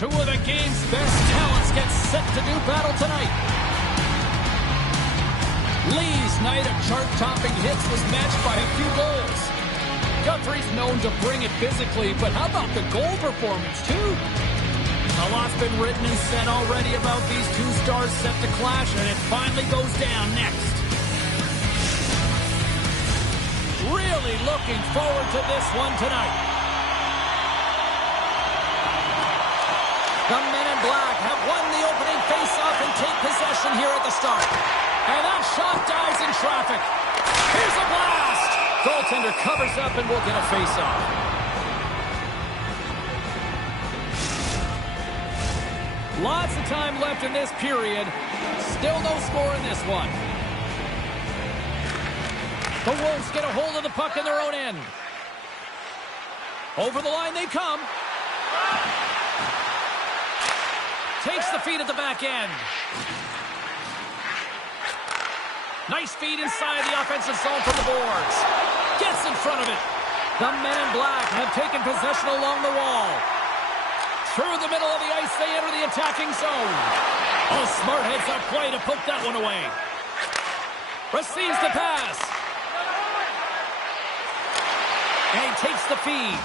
Two of the game's best talents get set to do battle tonight. Lee's night of chart-topping hits was matched by a few goals. Guthrie's known to bring it physically, but how about the goal performance, too? A lot's been written and said already about these two stars set to clash, and it finally goes down next. Really looking forward to this one tonight. The men in black have won the opening face-off and take possession here at the start. And that shot dives in traffic. Here's a blast! Goaltender covers up and will get a face-off. Lots of time left in this period. Still no score in this one. The Wolves get a hold of the puck in their own end. Over the line they come. Takes the feed at the back end. Nice feed inside the offensive zone from the boards. Gets in front of it. The men in black have taken possession along the wall. Through the middle of the ice, they enter the attacking zone. Oh, smart heads-up play to poke that one away. Receives the pass. And he takes the feed.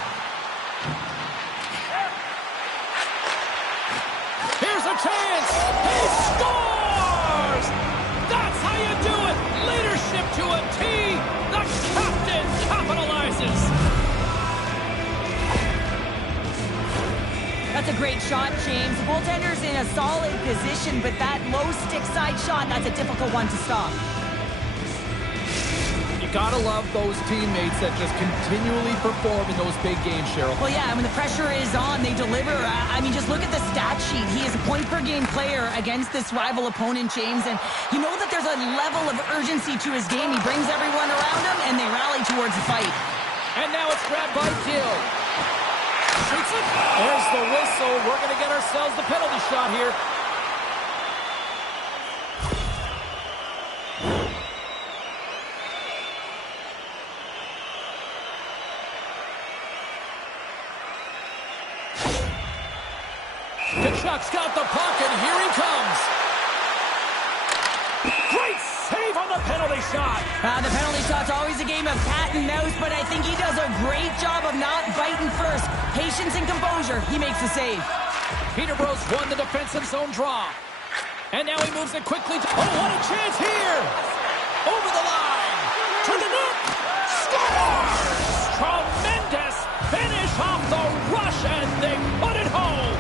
Here's a chance. He scores! That's how you do it. Leadership to a T. The captain capitalizes. That's a great shot, James. The goaltender's in a solid position, but that low stick side shot, that's a difficult one to stop. You gotta love those teammates that just continually perform in those big games, Cheryl. Well, yeah, when the pressure is on, they deliver. I mean, just look at the stat sheet. He is a point-per-game player against this rival opponent, James, and you know that there's a level of urgency to his game. He brings everyone around him, and they rally towards the fight. And now it's grabbed by Gill. Shoots it. There's the whistle. We're going to get ourselves the penalty shot here. Kachuk's got the puck, and here he comes. Great save on the penalty shot. The penalty shot's always a game of cat and mouse, but I think he does a great job of not biting first. Patience and composure. He makes the save. Peterborough's won the defensive zone draw. And now he moves it quickly. Oh, what a chance here. Over the line. To the net. Scores! Tremendous finish off the rush, and they put it home.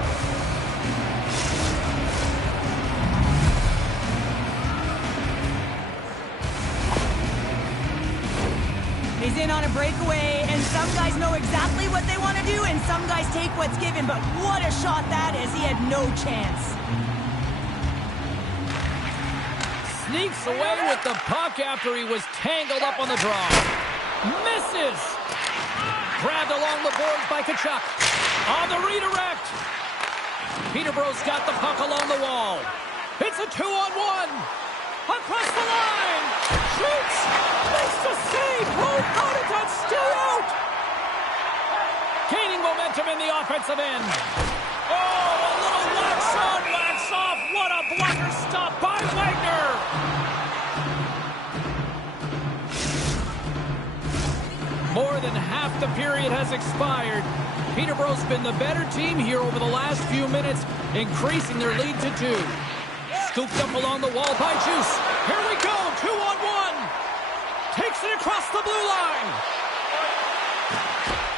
He's in on a breakaway, and some guys know exactly what they want to do, and some guys take what's given, but what a shot that is. He had no chance. Sneaks away with the puck after he was tangled up on the draw. Misses. Grabbed along the boards by Kachuk. On the redirect. Peterborough's got the puck along the wall. It's a 2-on-1. Across the line. Shoots. Makes the save. Hold out. It's still out. Gaining momentum in the offensive end. Oh, a little wax on, wax off. What a blocker stop by Wagner. More than half the period has expired. Peterborough's been the better team here over the last few minutes, increasing their lead to 2. Scooped up along the wall by Juice. Here we go, 2-on-1. Takes it across the blue line.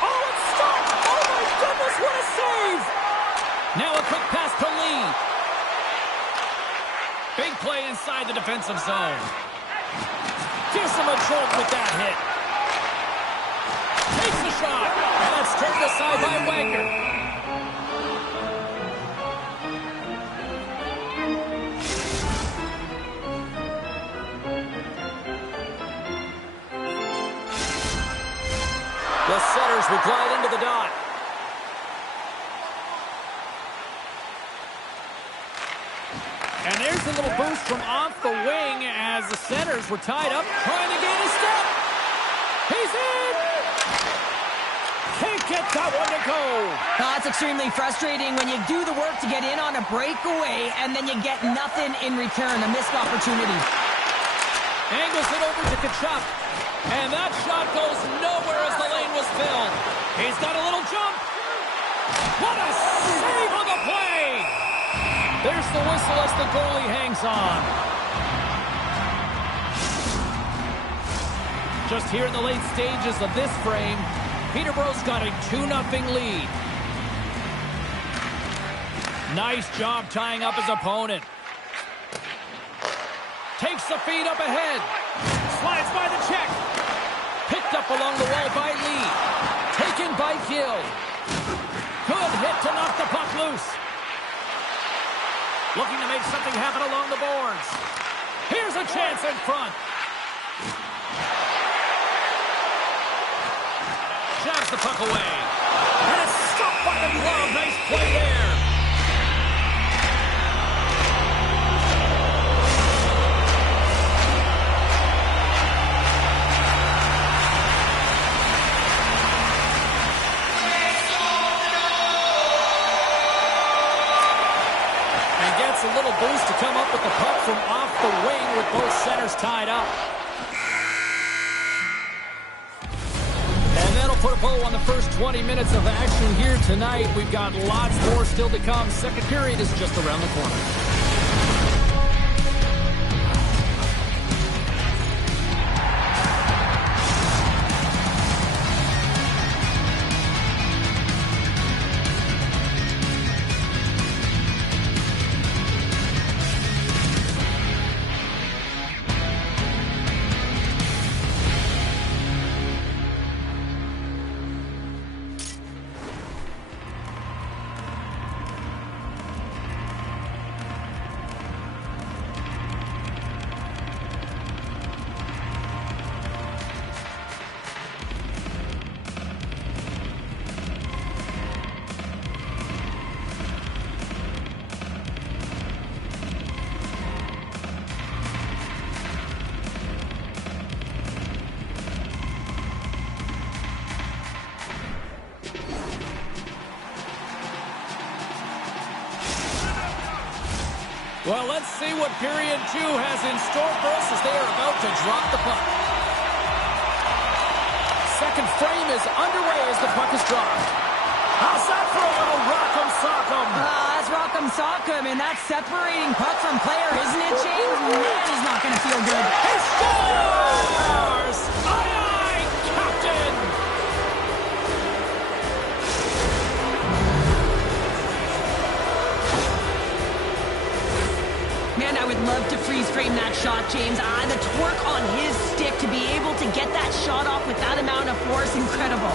Oh, it's stopped. Oh, my goodness, what a save. Now a quick pass to Lee. Big play inside the defensive zone. Gives him a jolt with that hit. Takes the shot. And that's turned aside by Wagner. The setters will glide into the dot. And there's a little boost from off the wing as the centers were tied up, trying to gain a step. He's in! Can't get that one to go. Oh, it's extremely frustrating when you do the work to get in on a breakaway and then you get nothing in return, a missed opportunity. Angles it over to Kachuk. And that shot goes nowhere as the lane was filled. He's got a little jump. What a save on the play! There's the whistle as the goalie hangs on. Just here in the late stages of this frame, Peterborough's got a 2-0 lead. Nice job tying up his opponent. Takes the feed up ahead. Slides by the check. Picked up along the wall by Lee. Taken by Gill. Good hit to knock the puck loose. Looking to make something happen along the boards. Here's a chance in front. Shoves the puck away. And it's stopped by the glove. Nice play there. A little boost to come up with the puck from off the wing with both centers tied up. And that'll put a bow on the first 20 minutes of action here tonight. We've got lots more still to come. Second period is just around the corner. Well, let's see what period 2 has in store for us as they are about to drop the puck. Second frame is underway as the puck is dropped. How's that for a little rock'em sock'em? That's rock'em sock'em, and that's separating puck from player, isn't it, James? Man, he's not going to feel good. He scores! Aye, aye, Captain! Man, I would love to freeze frame that shot, James. The torque on his stick to be able to get that shot off with that amount of force, incredible.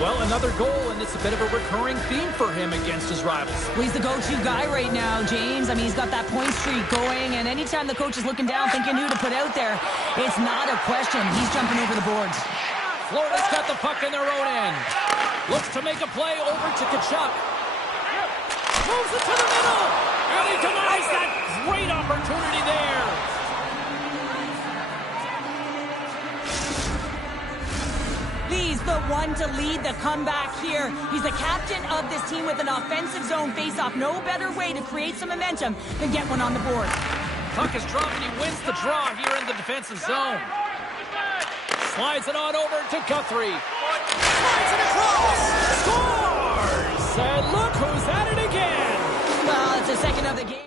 Well, another goal, and it's a bit of a recurring theme for him against his rivals. Well, he's the go-to guy right now, James. I mean, he's got that point streak going, and anytime the coach is looking down thinking who to put out there, it's not a question. He's jumping over the boards. Florida's got the puck in their own end. Looks to make a play over to Kachuk. Moves it to the middle. And he denies that great opportunity there. He's the one to lead the comeback here. He's the captain of this team with an offensive zone face-off. No better way to create some momentum than get one on the board. Puck is dropped and he wins the draw here in the defensive zone. Slides it on over to Guthrie. Slides it across. Scores! And look who's at it again. Well, it's the second of the game.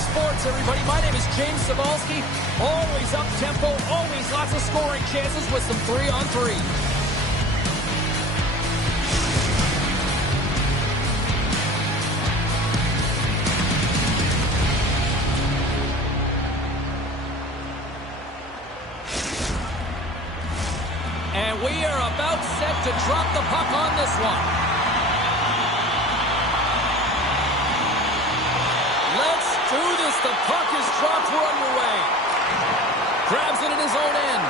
Sports, everybody. My name is James Cebulski. Always up-tempo, always lots of scoring chances with some 3-on-3. And we are about set to drop the puck on this one. Let's do this. The puck is dropped. We're underway. Grabs it in his own end.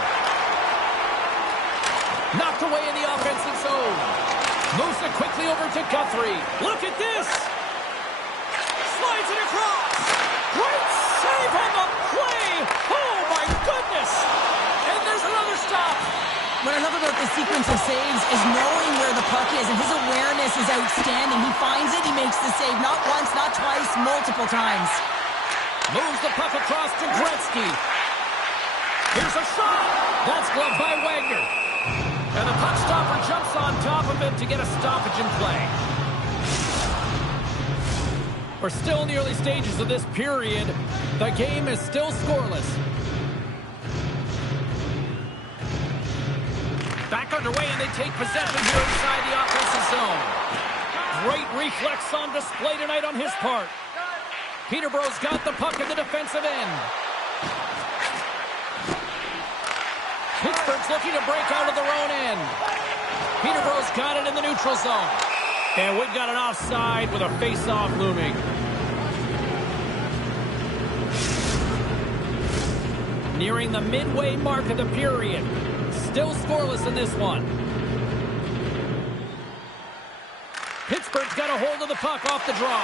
Knocked away in the offensive zone. Moves it quickly over to Guthrie. Look at this. Slides it across. Great save on the play. Oh, my goodness. And there's another stop. What I love about this sequence of saves is knowing where the puck is, and his awareness is outstanding. He finds it, he makes the save. Not once, not twice, multiple times. Moves the puck across to Gretzky. Here's a shot. That's gloved by Wagner. And the puck stopper jumps on top of it to get a stoppage in play. We're still in the early stages of this period. The game is still scoreless. Back underway, and they take possession here inside the offensive zone. Great reflex on display tonight on his part. Peterborough's got the puck at the defensive end. Pittsburgh's looking to break out of their own end. Peterborough's got it in the neutral zone. And we've got an offside with a face-off looming. Nearing the midway mark of the period. Still scoreless in this one. Pittsburgh's got a hold of the puck off the draw.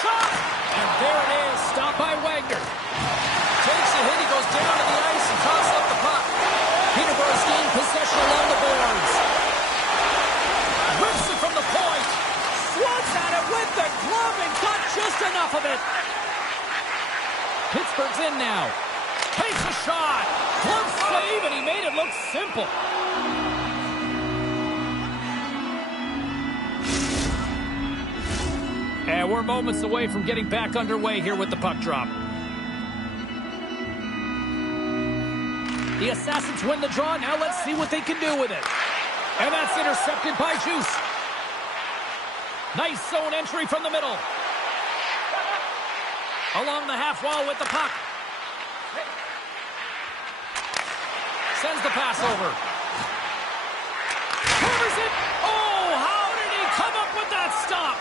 Shot! And there it is, stopped by Wagner. Takes a hit, he goes down to the ice and tosses up the puck. Peterborough's gained possession along the boards. Rips it from the point. Swats at it with the glove and got just enough of it. Pittsburgh's in now. Takes a shot. Glove save, and he made it look simple. And we're moments away from getting back underway here with the puck drop. The Assassins win the draw. Now let's see what they can do with it. And that's intercepted by Juice. Nice zone entry from the middle. Along the half wall with the puck. Sends the pass over. Covers it. Oh, how did he come up with that stop?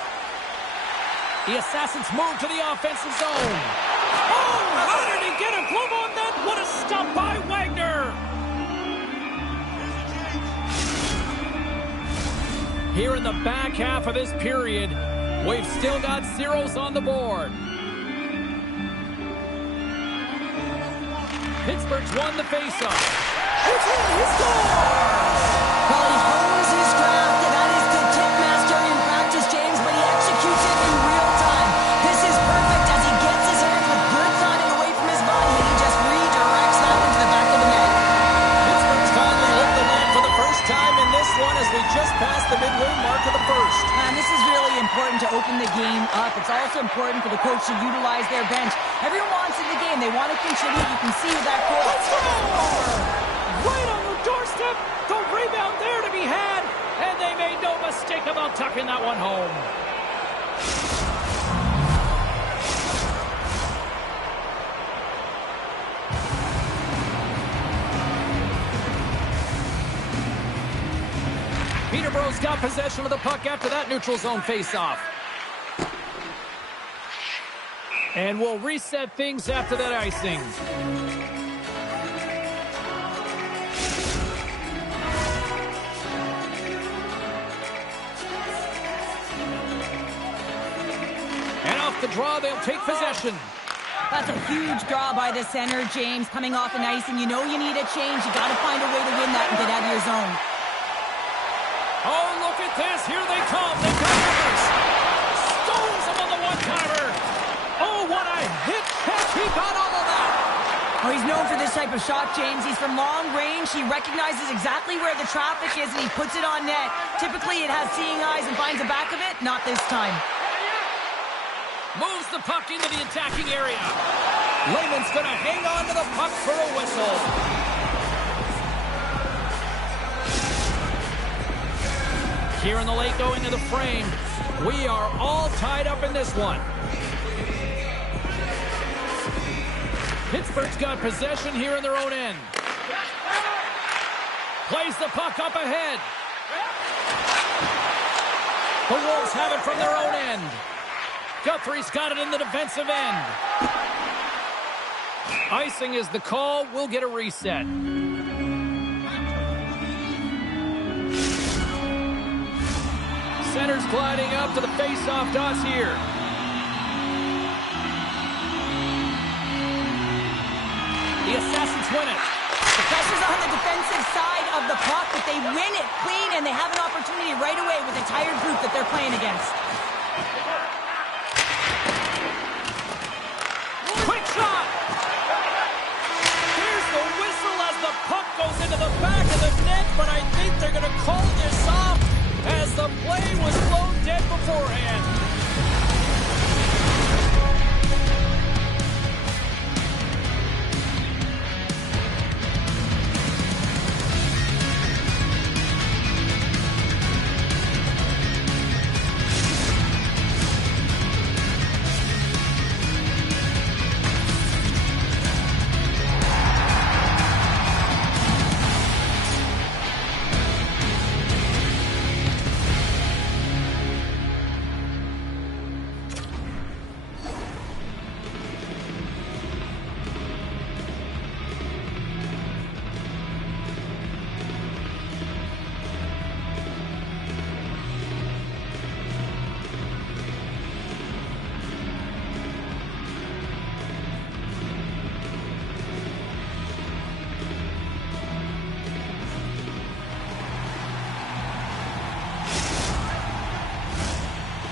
The Assassins move to the offensive zone. Oh, how did he get a glove on that? What a stop by Wagner. Here in the back half of this period, we've still got zeros on the board. Pittsburgh's won the faceoff. It's in, he scores! Well, he hones his craft, and that is the tip master in practice, James, but he executes it in real time. This is perfect as he gets his hands with good timing away from his body, and he just redirects that one to the back of the net. Pittsburgh's finally hit the net for the first time in this one as we just passed the midway mark of the first. And this is really important to open the game up. It's also important for the coach to utilize their bench. Everyone wants in the game. They want to contribute. You can see with that goal. Let's go! Right on the doorstep, the rebound there to be had, and they made no mistake about tucking that one home. Peterborough's got possession of the puck after that neutral zone faceoff. And we'll reset things after that icing. The draw, they'll take possession. That's a huge draw by the center, James, coming off an ice, and you know you need a change. You got to find a way to win that and get out of your zone. Oh, look at this. Here they come. They've got numbers. Stones him on the one-timer. Oh, what a hit catch. He got all of that. Oh, he's known for this type of shot, James. He's from long range. He recognizes exactly where the traffic is, and he puts it on net. Typically, it has seeing eyes and finds the back of it. Not this time. Moves the puck into the attacking area. Lehman's going to hang on to the puck for a whistle. Here in the late going to the frame. We are all tied up in this one. Pittsburgh's got possession here in their own end. Plays the puck up ahead. The Wolves have it from their own end. Guthrie's got it in the defensive end. Icing is the call. We'll get a reset. Center's gliding up to the face-off dots here. The Assassins win it. The pressure's on the defensive side of the puck, but they win it clean, and they have an opportunity right away with a tired group that they're playing against. Quick shot! Here's the whistle as the puck goes into the back of the net, but I think they're going to call this off as the play was blown dead beforehand.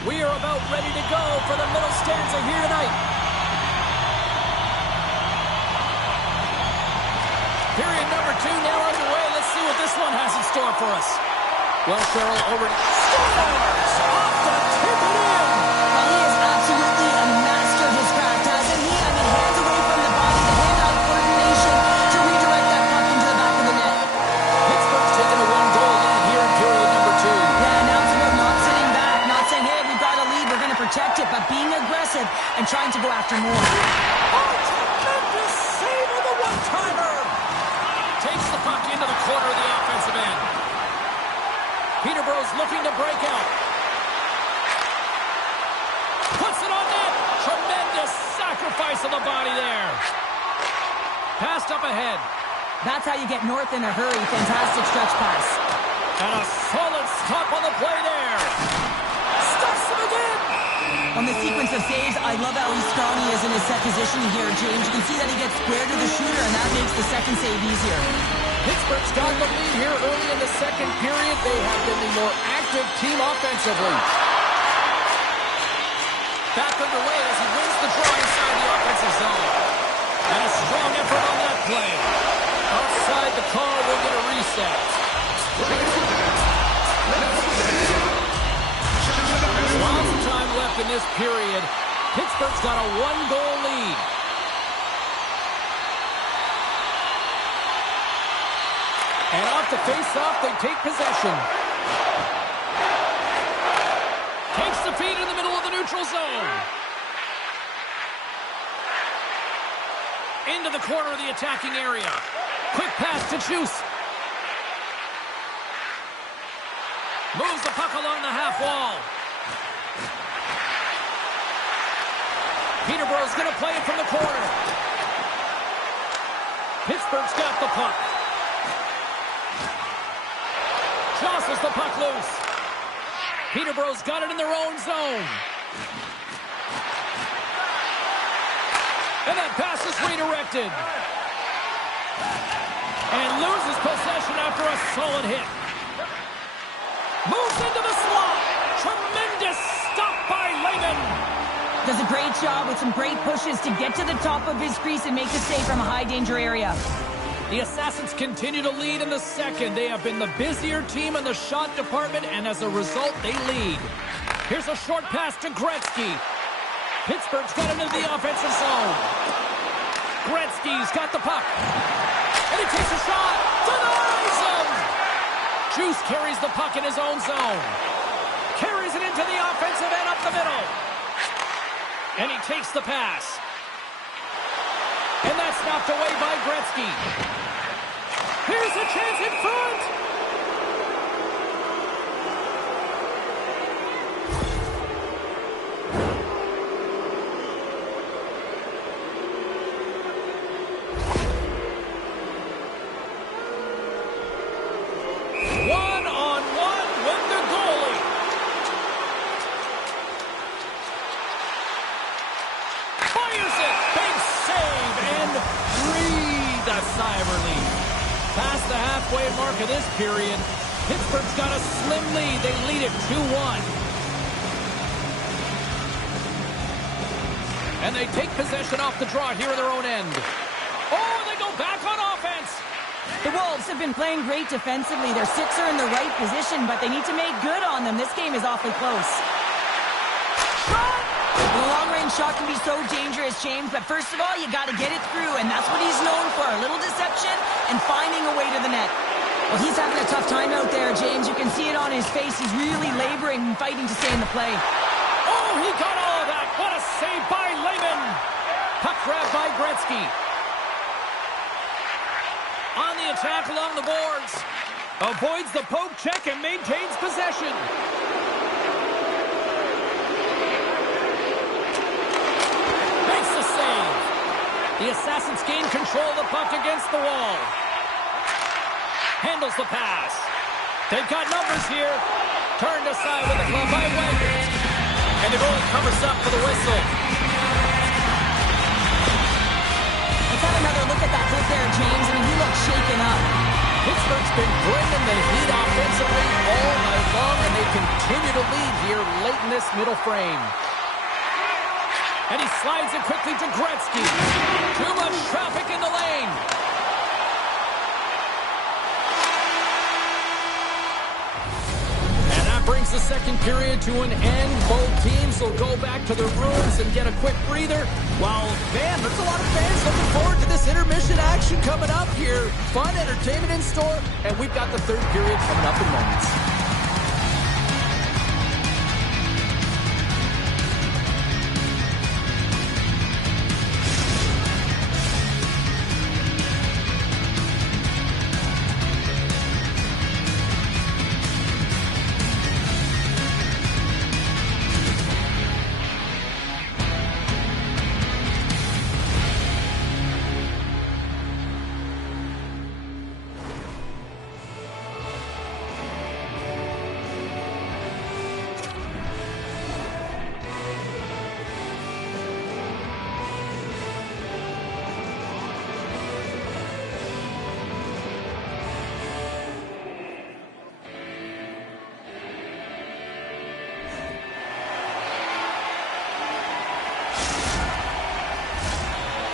We are about ready to go for the middle stanza here tonight. Period number 2 now underway. Let's see what this one has in store for us. Well, Cheryl, over to scores! Off the tip it in! Well, he has absolutely mastered his craft, hasn't he? I mean, hands away from the body, the hand-eye coordination to redirect that puck into the back of the net. Pittsburgh's taken a 1-goal lead here in period number 2. Yeah, now it's about not sitting back, not saying, hey, we've got a lead, we're going to protect it, but being aggressive and trying to go after more. Oh, tremendous save of the one-timer! Takes the puck into the corner of the offensive end. Peterborough's looking to break out. Puts it on net. Tremendous sacrifice of the body there. Passed up ahead. That's how you get north in a hurry. Fantastic stretch pass. And a solid stop on the play there. Stuffs him again. On the sequence of saves, I love how strong he is in his set position here, James. You can see that he gets square to the shooter, and that makes the second save easier. Pittsburgh's got the lead here early in the second period. They have been the more active team offensively. Back underway as he wins the draw inside the offensive zone. And a strong effort on that play. Outside the call, we'll get a reset. Lots of time left in this period. Pittsburgh's got a 1-goal lead. And off the face-off, they take possession. Takes the feed in the middle of the neutral zone. Into the corner of the attacking area. Quick pass to Juice. Moves the puck along the half wall. Peterborough's going to play it from the corner. Pittsburgh's got the puck. Jostles the puck loose. Peterborough's got it in their own zone. And that pass is redirected. And loses possession after a solid hit. Moves into the slot. Tremendous stop by Lehman. Does a great job with some great pushes to get to the top of his crease and make the save from a high-danger area. The Assassins continue to lead in the second. They have been the busier team in the shot department, and as a result, they lead. Here's a short pass to Gretzky. Pittsburgh's got him into the offensive zone. Gretzky's got the puck. And he takes a shot. Denies him. Juice carries the puck in his own zone. Carries it into the offensive end up the middle. And he takes the pass. And that's knocked away by Gretzky. Here's a chance in front. One-on-one with the goalie. Fires it. Big save and breathe a sigh of relief. Past the halfway mark of this period, Pittsburgh's got a slim lead. They lead it 2-1. And they take possession off the draw here in their own end. Oh, and they go back on offense. The Wolves have been playing great defensively. Their sticks are in the right position, but they need to make good on them. This game is awfully close. Shot! The long-range shot can be so dangerous, James, but first of all, you got to get it through, and that's what he's known for, a little deception and finding a way to the net. Well, he's having a tough time out there, James. You can see it on his face. He's really laboring and fighting to stay in the play. Oh, he got all of that. What a save by Lehman. Puck grab by Gretzky. On the attack along the boards. Avoids the poke check and maintains possession. Makes the save. The Assassins gain control of the puck against the wall. Handles the pass. They've got numbers here. Turned aside with the glove by Wagner. And the goalie covers up for the whistle. Let's have another look at that hit there, James. I mean, he looks shaken up. Pittsburgh's been bringing the heat offensively all night long, and they continue to lead here late in this middle frame. And he slides it quickly to Gretzky. Too much traffic in the lane. And that brings the second period to an end. Both teams will go back to their rooms and get a quick breather. While, man, there's a lot of fans looking forward to this intermission action coming up here. Fun entertainment in store, and we've got the third period coming up in moments.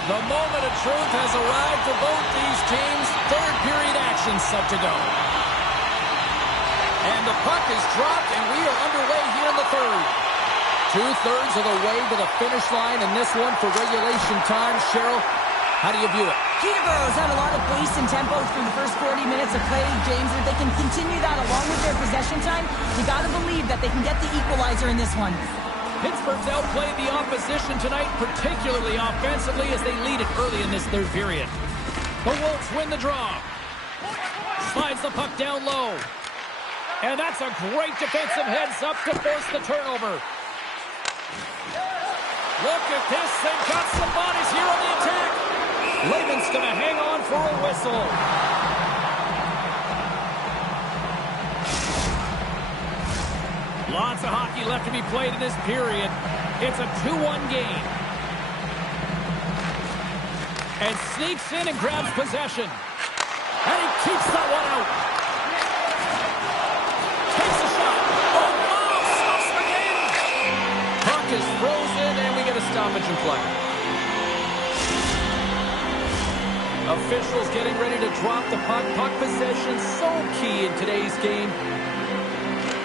The moment of truth has arrived for both these teams. Third period action set to go. And the puck is dropped, and we are underway here in the third. 2/3 of the way to the finish line in this one for regulation time. Cheryl, how do you view it? Peterborough's had a lot of pace and tempo through the first 40 minutes of play, James. And if they can continue that along with their possession time, you got to believe that they can get the equalizer in this one. Pittsburgh's outplayed the opposition tonight, particularly offensively, as they lead it early in this third period. The Wolves win the draw. Slides the puck down low. And that's a great defensive heads-up to force the turnover. Look at this. They've got some bodies here on the attack. Lehman's going to hang on for a whistle. Lots of hockey left to be played in this period. It's a 2-1 game. And sneaks in and grabs possession. And he keeps that one out. Takes a shot. Oh, wow! Stops again. Puck is frozen, and we get a stoppage in play. Officials getting ready to drop the puck. Puck possession so key in today's game.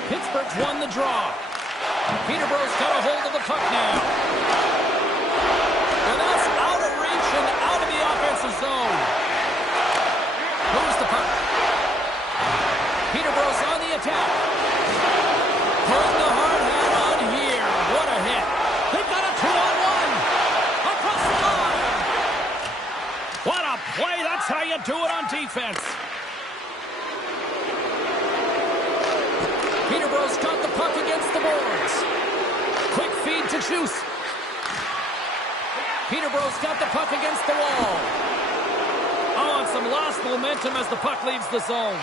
Pittsburgh's won the draw. Peterborough's got a hold of the puck now. attack. Put the hard hat on here. What a hit. They've got a 2-on-1. Across the line. What a play. That's how you do it on defense. Peterborough's got the puck against the boards. Quick feed to Juice. Peterborough's got the puck against the wall. Oh, and some lost momentum as the puck leaves the zone.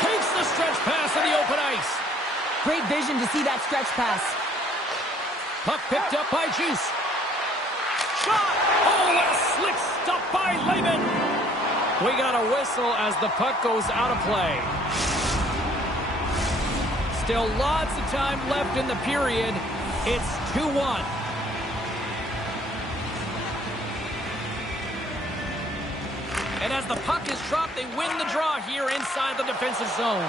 Takes the stretch pass in the open ice. Great vision to see that stretch pass. Puck picked up by Juice. Shot! Oh, what a slick stop by Lehman. We got a whistle as the puck goes out of play. Still lots of time left in the period. It's 2-1. And as the puck is dropped, they win the draw here inside the defensive zone.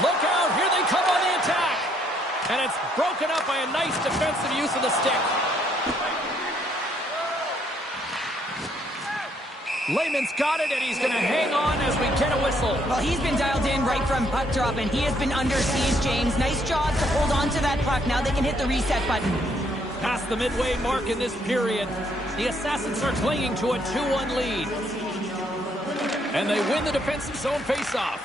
Look out, here they come on the attack. And it's broken up by a nice defensive use of the stick. Lehman's got it, and he's going to hang on as we get a whistle. Well, he's been dialed in right from puck drop, and he has been under siege, James. Nice job to hold on to that puck. Now they can hit the reset button. Past the midway mark in this period, the Assassins are clinging to a 2-1 lead. And they win the defensive zone faceoff.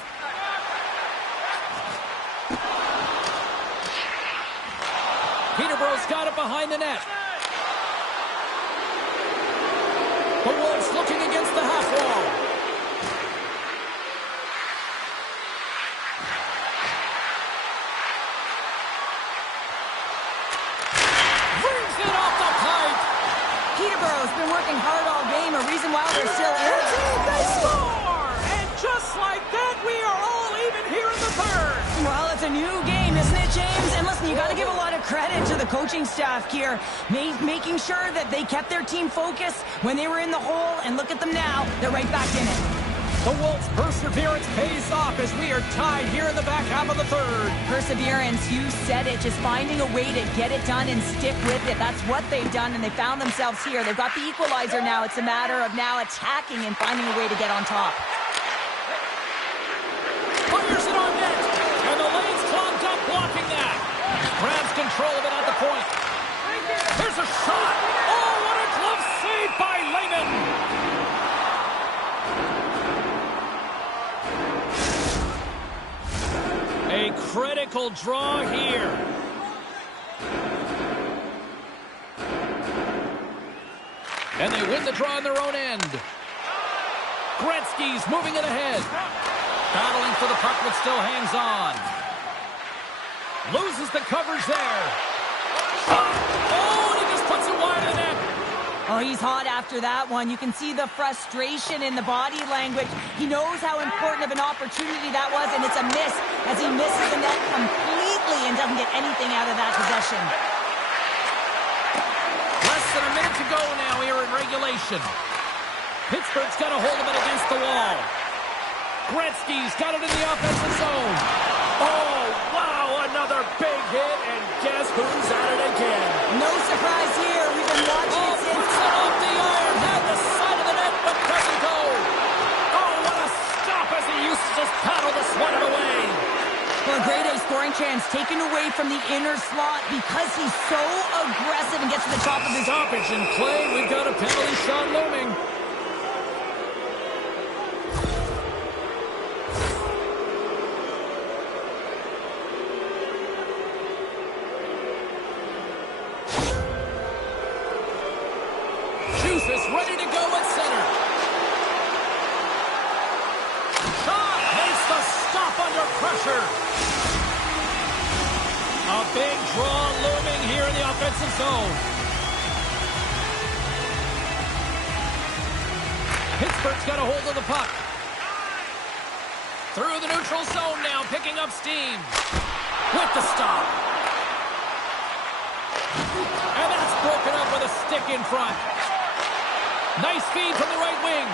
Peterborough's got it behind the net. The Wolves looking against the half wall. Brings it off the pipe. Peterborough's been working hard all game, a reason why they're still in. They score! And just like that, we are all even here in the third. Well, it's a new game, isn't it, James? And listen, you got to give a lot of credit to the coaching staff here, making sure that they kept their team focused when they were in the hole, and look at them now. They're right back in it. The Wolves' perseverance pays off as we are tied here in the back half of the third. Perseverance, you said it. Just finding a way to get it done and stick with it. That's what they've done, and they found themselves here. They've got the equalizer now. It's a matter of now attacking and finding a way to get on top. Fires it on net, and the lane's clogged up blocking that. Grabs control of it at the point. Here's a shot. Oh, what a glove save by Lehman. A critical draw here. And they win the draw on their own end. Gretzky's moving it ahead. Battling for the puck, but still hangs on. Loses the coverage there. Oh, and he just puts it wide of the net. Oh, he's hot after that one. You can see the frustration in the body language. He knows how important of an opportunity that was, and it's a miss as he misses the net completely and doesn't get anything out of that possession. Less than a minute to go now here in regulation. Pittsburgh's got a hold of it against the wall. Gretzky's got it in the offensive zone. Oh, wow, another big hit, and guess who's at it again? No surprise here. We've been watching it since. Puts it off the iron, had the side of the net, but doesn't go. Oh, what a stop as he used to just paddle to swat it away. Well, a great A scoring chance taken away from the inner slot because he's so aggressive and gets to the top of his... Stoppage in play. We've got a penalty shot looming. Ready to go at center. Shot makes the stop under pressure. A big draw looming here in the offensive zone. Pittsburgh's got a hold of the puck. Through the neutral zone now, picking up steam. With the stop. And that's broken up with a stick in front. Nice feed from the right wing.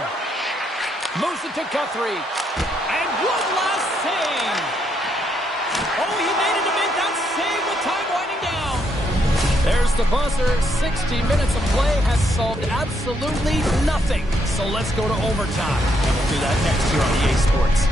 Moves it to Guthrie. And one last save. Oh, he made it to make that save with time winding down. There's hits the buzzer. 60 minutes of play has solved absolutely nothing. So let's go to overtime. And we'll do that next here on EA Sports.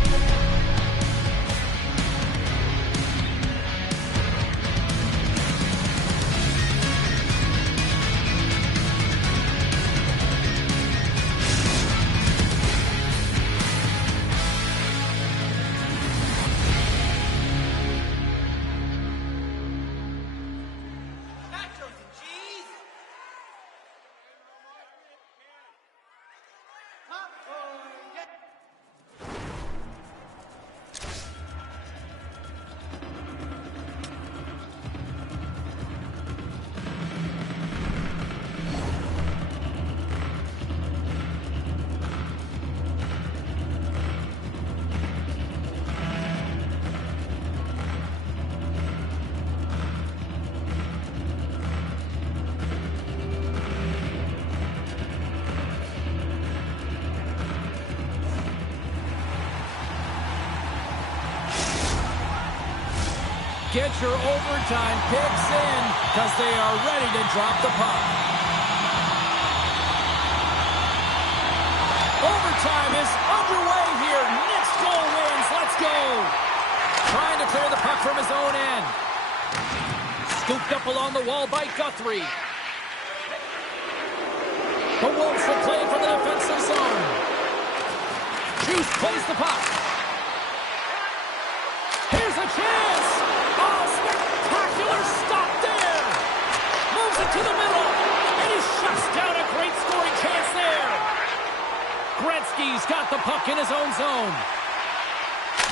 Get your overtime picks in because they are ready to drop the puck. Overtime is underway here. Next goal wins. Let's go. Trying to clear the puck from his own end. Scooped up along the wall by Guthrie. The Wolves will play for the defensive zone. Juice plays the puck. Here's a chance. Oh, spectacular stop there. Moves it to the middle. And he shuts down a great scoring chance there. Gretzky's got the puck in his own zone.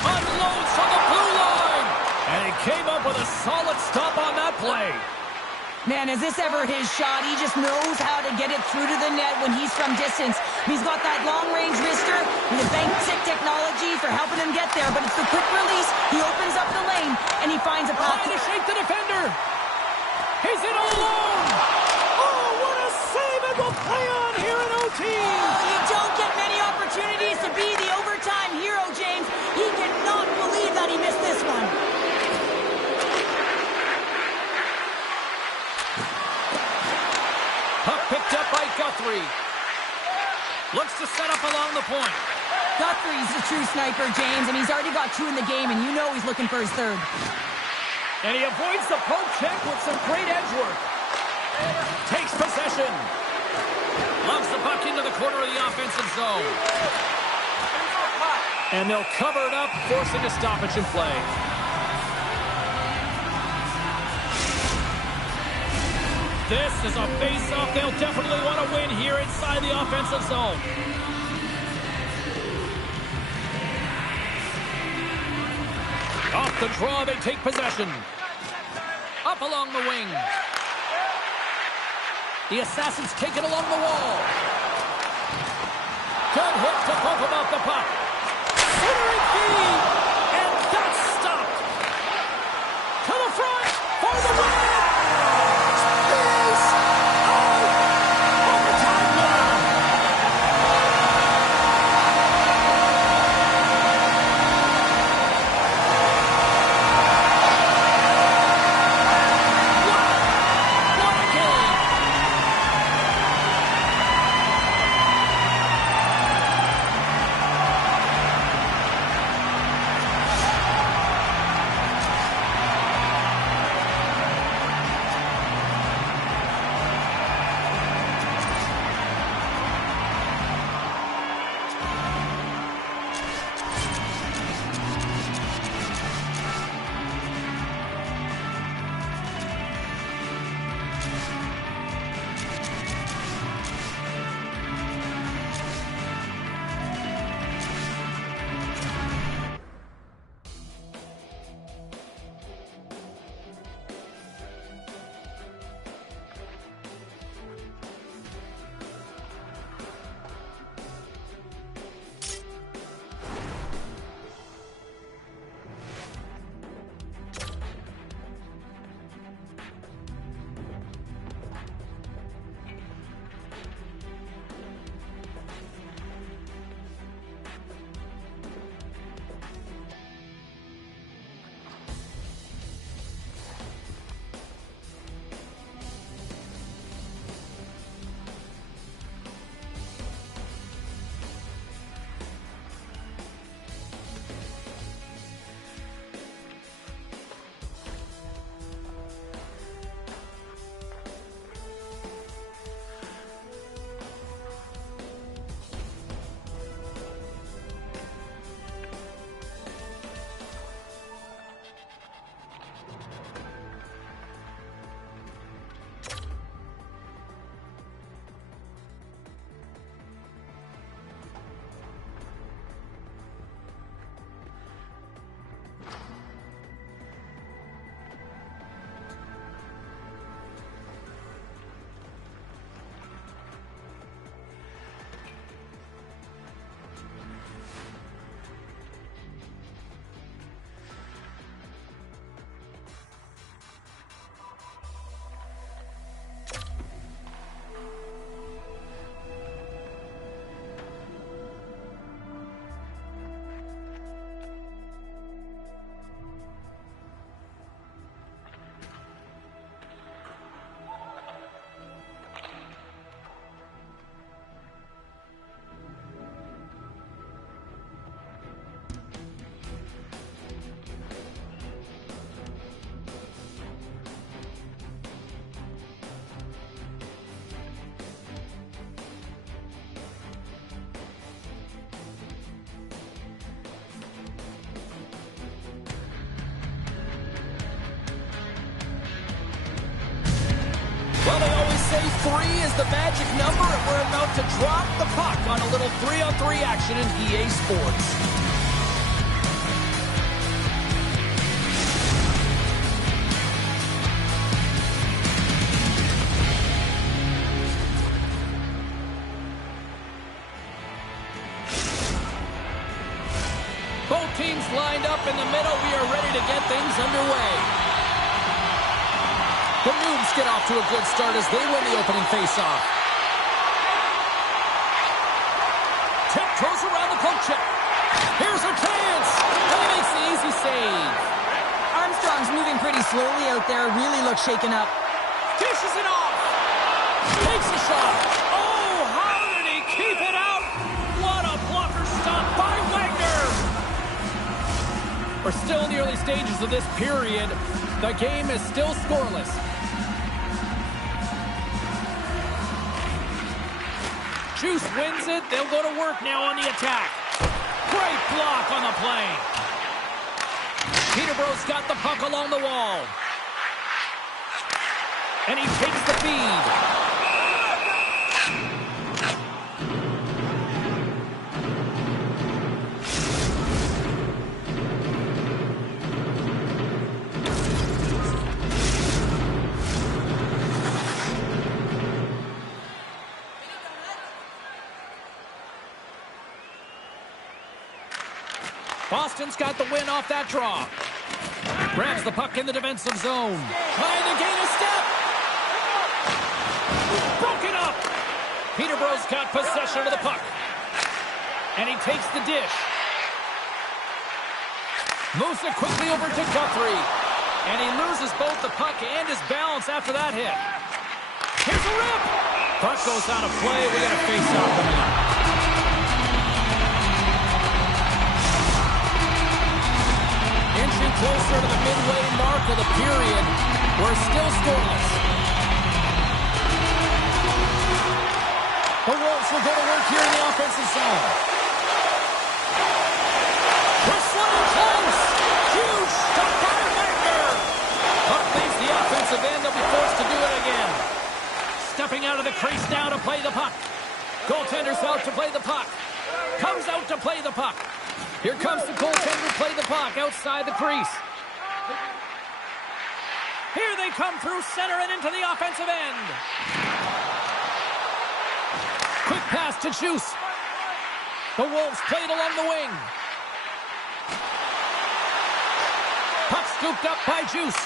Unloads from the blue line. And he came up with a solid stop on that play. Man, is this ever his shot? He just knows how to get it through to the net when he's from distance. He's got that long-range wrister with the bank stick technology for helping him get there, but it's the quick release. He opens up the lane, and he finds a puck. Trying to shake the defender. He's in all alone. Oh, what a save, and we'll play on here in OT. You don't get many opportunities to be the overtime hero, James. He cannot believe that he missed this one. Puck picked up by Guthrie. Looks to set up along the point. Guthrie's a true sniper, James, and he's already got 2 in the game, and you know he's looking for his 3rd. And he avoids the poke check with some great edge work. Takes possession. Loves the puck into the corner of the offensive zone. And they'll cover it up, forcing a stoppage in play. This is a face-off they'll definitely want to win here inside the offensive zone. Off the draw, they take possession. Up along the wing. The Assassins take it along the wall. Good hit to bump him off the puck. Centering feed, and that's stopped. To the front for the win. say 3 is the magic number, and we're about to drop the puck on a little 3-on-3 action in EA Sports. Both teams lined up in the middle. We are ready to get things underway. The Noobs get off to a good start as they win the opening faceoff. Tiptoes around the poke check. Here's a chance. And he makes the easy save. Armstrong's moving pretty slowly out there. Really looks shaken up. Dishes it off. Takes a shot. Oh, how did he keep it out? What a blocker stop by Wagner. We're still in the early stages of this period. The game is still scoreless. Juice wins it. They'll go to work now on the attack. Great block on the play. Peterborough's got the puck along the wall. And he takes the feed. Boston's got the win off that draw. Grabs the puck in the defensive zone. Trying to gain a step. Broken up. Peterborough's got possession of the puck. And he takes the dish. Moves it quickly over to Guthrie. And he loses both the puck and his balance after that hit. Here's a rip. Puck goes out of play. We got a face-off coming up. Inching closer to the midway mark of the period. We're still scoreless. The Wolves will go to work here in the offensive zone. Whistling close. Huge stop by Wagner. Puck leaves the offensive end. They'll be forced to do it again. Stepping out of the crease now to play the puck. Goaltender's out to play the puck. Comes out to play the puck. Here comes the goaltender to play the puck outside the crease. Here they come through center and into the offensive end. Quick pass to Juice. The Wolves played along the wing. Puck scooped up by Juice.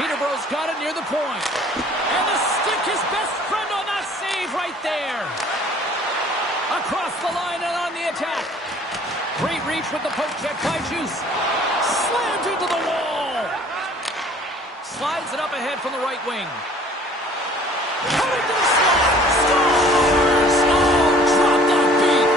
Peterborough's got it near the point. And the stick, his best friend on that save right there. Across the line and on the attack. Great reach with the poke check by Juice. Slammed into the wall. Slides it up ahead from the right wing. Coming to the slot. Scores! Oh, drop that beat.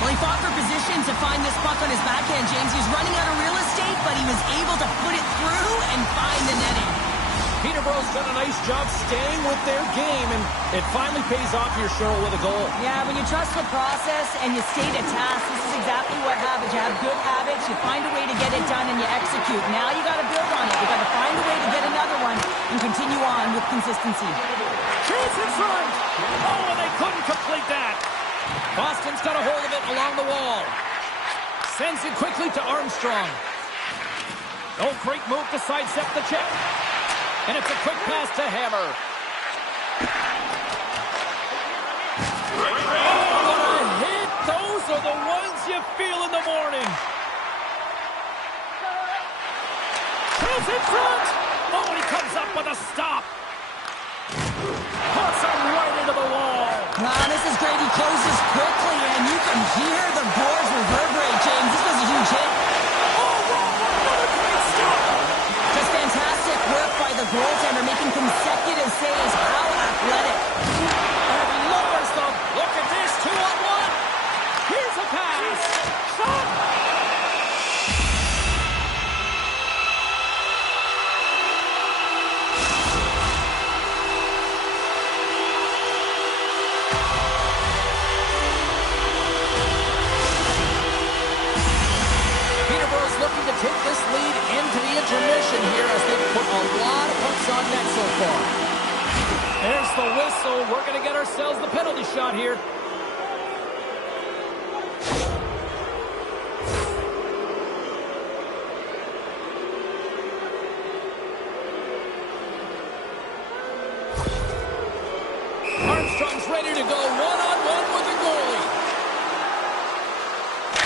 Well, he fought for position to find this puck on his backhand, James. He was running out of real estate, but he was able to put it through and find the netting. Peterborough's done a nice job staying with their game, and it finally pays off here, Cheryl, with a goal. Yeah, when you trust the process and you stay to task, this is exactly what happens. You have good habits, you find a way to get it done, and you execute. Now you got to build on it. You got to find a way to get another one and continue on with consistency. Chance in front! Oh, and they couldn't complete that. Boston's got a hold of it along the wall. Sends it quickly to Armstrong. Oh, great move to sidestep the check. And it's a quick pass to Hammer. Oh, what a hit! Those are the ones you feel in the morning. Chance in front! Oh, and he comes up with a stop. Puts him right into the wall. This is great. He closes quickly, and you can hear the boards reverberate, James. This was a huge hit. Oh, another great stop. Just fantastic work by the goaltender, making consecutive saves. How athletic. And lowers them. Look at this, 2-on-1. Here's a pass. Shot. possession here as they've put a lot of pucks on net so far. There's the whistle. We're going to get ourselves the penalty shot here. Armstrong's ready to go one-on-one with the goalie.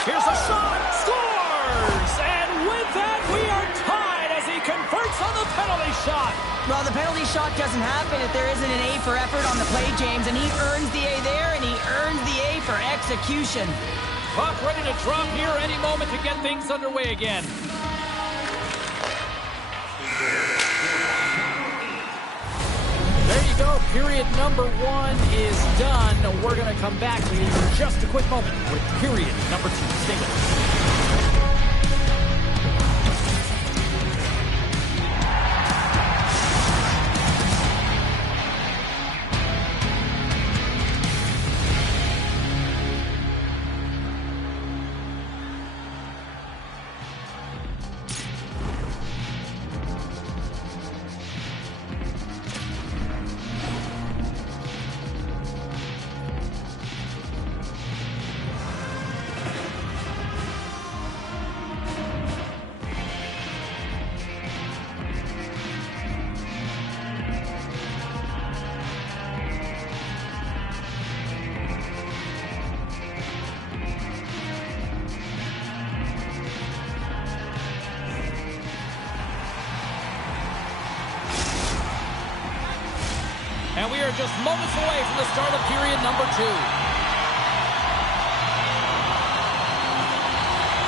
Here's a shot. Scores! And with that, we are tied as he converts on the penalty shot. Well, the penalty shot doesn't happen if there isn't an A for effort on the play, James, and he earns the A there, and he earns the A for execution. Puck ready to drop here any moment to get things underway again. There you go. Period number 1 is done. We're going to come back in just a quick moment with period number 2. Stay with us. And we are just moments away from the start of period number 2.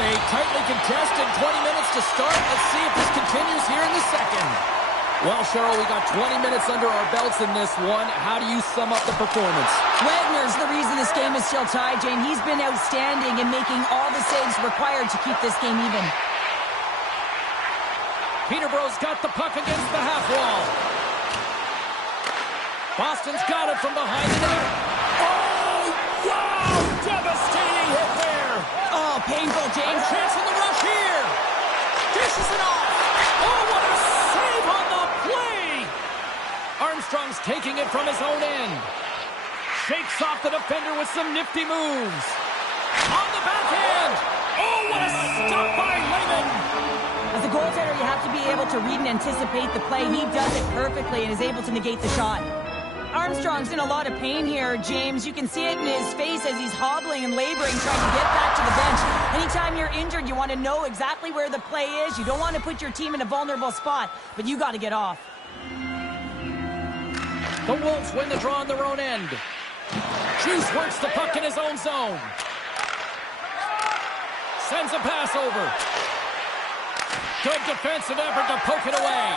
A tightly contested 20 minutes to start. Let's see if this continues here in the second. Well, Cheryl, we got 20 minutes under our belts in this one. How do you sum up the performance? Wagner's the reason this game is still tied, Jane. He's been outstanding in making all the saves required to keep this game even. Peterborough's got the puck against the half wall. Boston's got it from behind the net. Oh, wow! Devastating hit there. Oh, painful, James. A chance in the rush here. Dishes it off. Oh, what a save on the play. Armstrong's taking it from his own end. Shakes off the defender with some nifty moves. On the backhand. Oh, what a stop by Lehman. As a goaltender, you have to be able to read and anticipate the play. He does it perfectly and is able to negate the shot. Armstrong's in a lot of pain here, James. You can see it in his face as he's hobbling and laboring, trying to get back to the bench. Anytime you're injured, you want to know exactly where the play is. You don't want to put your team in a vulnerable spot, but you got to get off. The Wolves win the draw on their own end. Juice works the puck in his own zone. Sends a pass over. Good defensive effort to poke it away.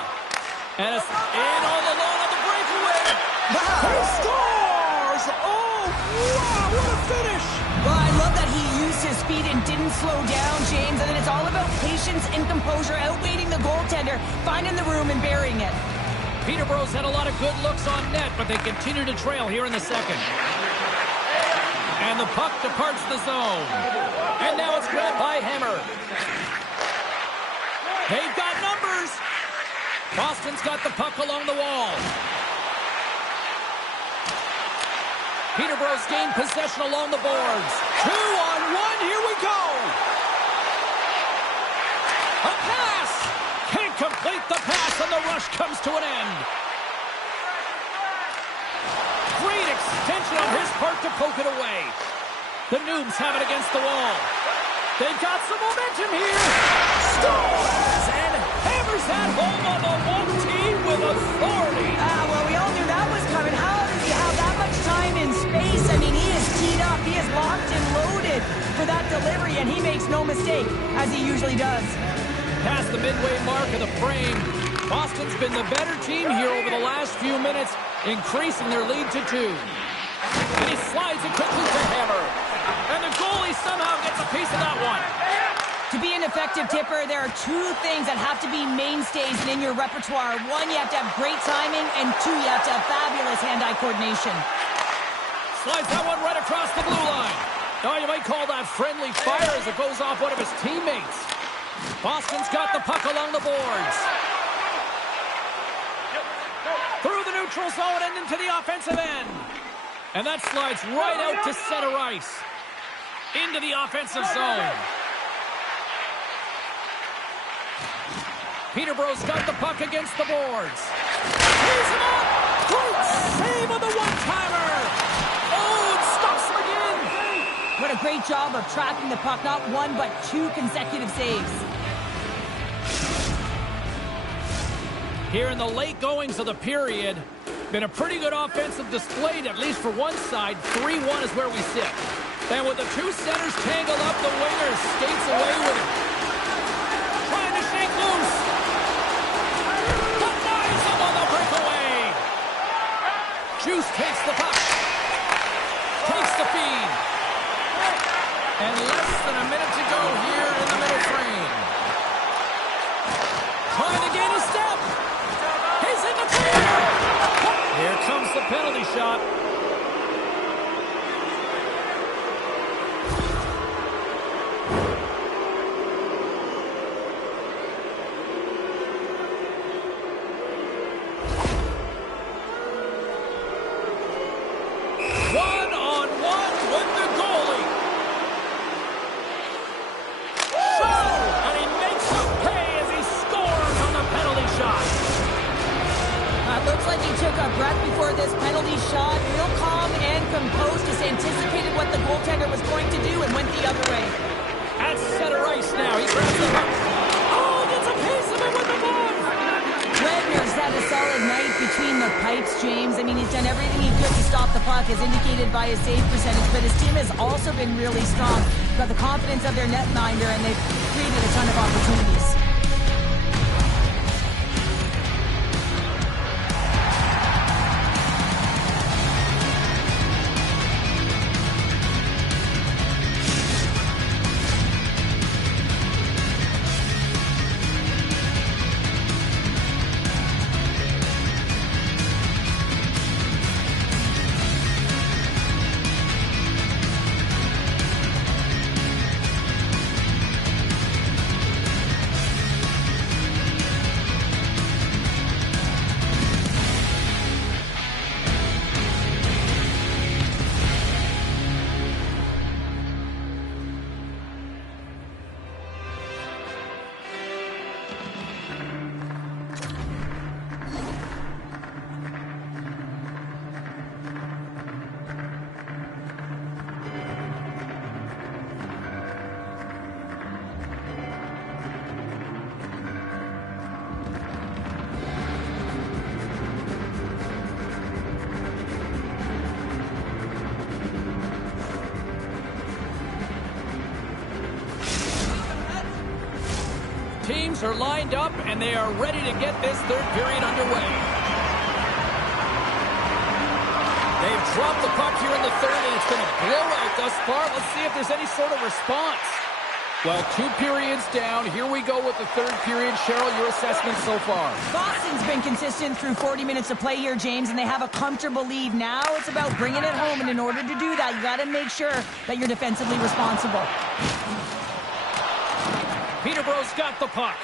And it's in all alone on the breakaway. He scores! Oh, wow, what a finish! Well, I love that he used his speed and didn't slow down, James. And then it's all about patience and composure, outweighing the goaltender, finding the room and burying it. Peterborough's had a lot of good looks on net, but they continue to trail here in the second. And the puck departs the zone. And now it's grabbed by Hammer. They've got numbers. Boston's got the puck along the wall. Peterborough's gained possession along the boards. 2-on-1, here we go. A pass. Can't complete the pass, and the rush comes to an end. Great extension on his part to poke it away. The Noobs have it against the wall. They've got some momentum here. Scores! And hammers that home on the one team with authority. Well, we all knew that was coming. How does he have that much time and space? I mean, he is teed up. He is locked and loaded for that delivery, and he makes no mistake, as he usually does. Past the midway mark of the frame, Boston's been the better team here over the last few minutes, increasing their lead to 2. And he slides it quickly to Hammer. And the goalie somehow gets a piece of that one. To be an effective tipper, there are 2 things that have to be mainstays in your repertoire. 1, you have to have great timing, and 2, you have to have fabulous hand-eye coordination. Slides that one right across the blue line. Oh, you might call that friendly fire as it goes off one of his teammates. Boston's got the puck along the boards. neutral zone and into the offensive end. And that slides right out to center ice. Into the offensive zone. Peterborough's got the puck against the boards. He's him up! Great save on the one-timer! Oh, it stops him again! What a great job of tracking the puck. Not one, but two consecutive saves. Here in the late goings of the period, been a pretty good offensive display, at least for one side. 3-1 is where we sit. And with the two centers tangled up, the winger skates away with it. Trying to shake loose. Denies him on the breakaway. Juice takes the puck. Takes the feed. And less than a minute to go here in the middle frame. Trying to gain a step. He's in the clear. Here comes the penalty shot. One-on-one with the goalie. And he makes him pay as he scores on the penalty shot. Looks like he took a breath before this penalty shot. Real calm and composed, just anticipated what the goaltender was going to do and went the other way. At center ice now. He grabs the puck. Oh, gets a piece of it with the glove. Wagner's had a solid night between the pipes, James. I mean, he's done everything he could to stop the puck, as indicated by his save percentage, but his team has also been really strong. Got the confidence of their netminder, and they've created a ton of opportunities. Teams are lined up, and they are ready to get this third period underway. They've dropped the puck here in the third, and it's been a blowout thus far. Let's see if there's any sort of response. Well, 2 periods down. Here we go with the third period. Cheryl, your assessment so far? Boston's been consistent through 40 minutes of play here, James, and they have a comfortable lead. Now it's about bringing it home, and in order to do that, you got to make sure that you're defensively responsible. Peterborough's got the puck.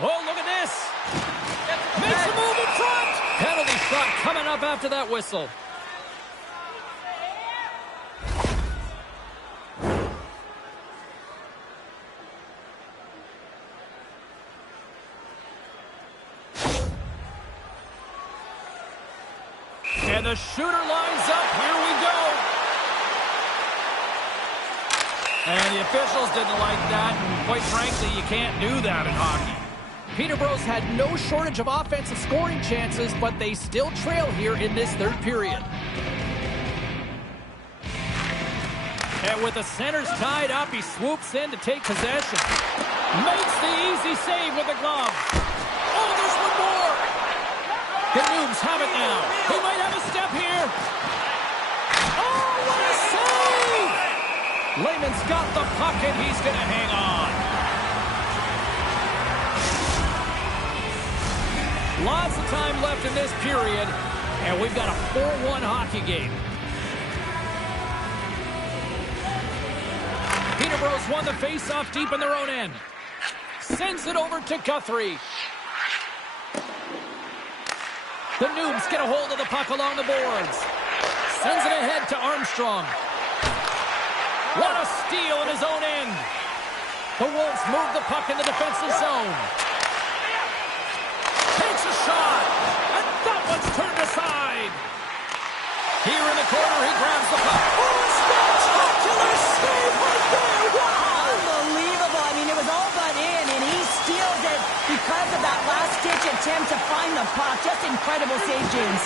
Oh, look at this. Makes a move in front. Penalty shot coming up after that whistle. And the shooter lines up. Here we go. And the officials didn't like that. And quite frankly, you can't do that in hockey. Peterborough's had no shortage of offensive scoring chances, but they still trail here in this third period. And with the centers tied up, he swoops in to take possession. Makes the easy save with the glove. Oh, there's one more. The Noobs have it now. He might have a step here. Oh, what a save! Lehman's got the puck, and he's going to hang on. Lots of time left in this period, and we've got a 4-1 hockey game. Peterborough's won the face-off deep in their own end. Sends it over to Guthrie. The Noobs get a hold of the puck along the boards. Sends it ahead to Armstrong. What a steal in his own end. The Wolves move the puck in the defensive zone. Takes a shot. And that one's turned aside. Here in the corner, he grabs the puck. Oh, spectacular save right there. Wow. Unbelievable. I mean, it was all but in, and he steals it because of that last-ditch attempt to find the puck. Just incredible save, James.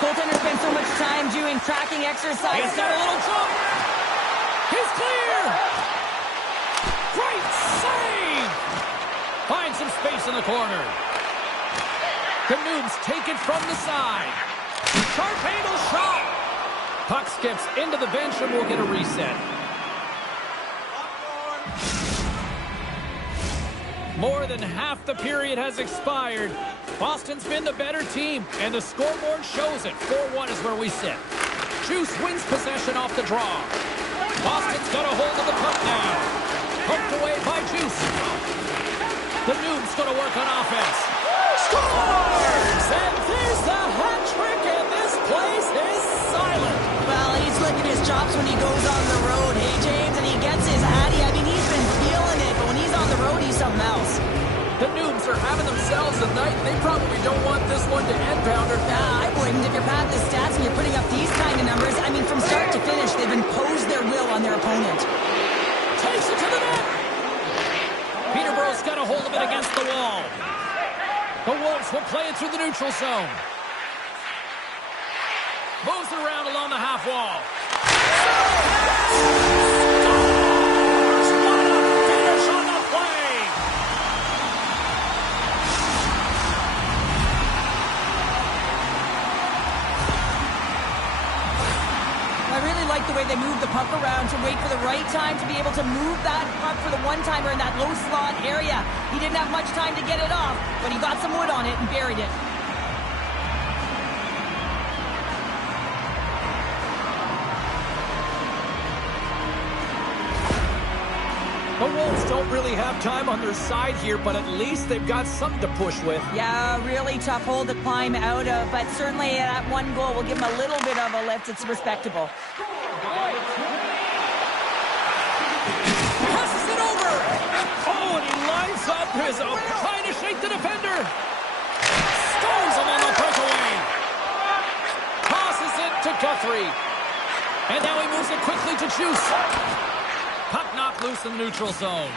Goaltender spent so much time doing tracking exercises. He's got a little jump. He's clear. Great save. Finds some space in the corner. The Noobs take it from the side. Sharp angle shot. Puck skips into the bench and we'll get a reset. More than half the period has expired. Boston's been the better team, and the scoreboard shows it. 4-1 is where we sit. Juice wins possession off the draw. Boston's got a hold of the puck now. Poked away by Juice. The Noobs going to work on offense. Scores! And there's the hat trick, and this place is silent. Well, he's licking his chops when he goes on the road, hey, James, and he gets his hattie. I mean, he's been feeling it, but when he's on the road, he's something else. The Noobs are having themselves a night. They probably don't want this one to end, Pounder. I wouldn't. If you're padding the stats and you're putting up these kind of numbers, I mean, from start to finish, they've imposed their will on their opponent. Takes it to the net. Peterborough's got a hold of it against the wall. The Wolves will play it through the neutral zone. Moves it around along the half wall. Scores! What a finish on the play! I really like the way they move the puck around to wait for the right time to be able to move that puck for the one-timer in that low slot area. He didn't have much time to get it off, but he got some wood on it and buried it. The Wolves don't really have time on their side here, but at least they've got something to push with. Yeah, really tough hole to climb out of, but certainly that one goal will give him a little bit of a lift. It's respectable. Passes it over. Oh, and he lines up his trying to shake the defender. Stones him on the breakaway. Passes it to Guthrie. And now he moves it quickly to Juice. Puck knocked loose in the neutral zone.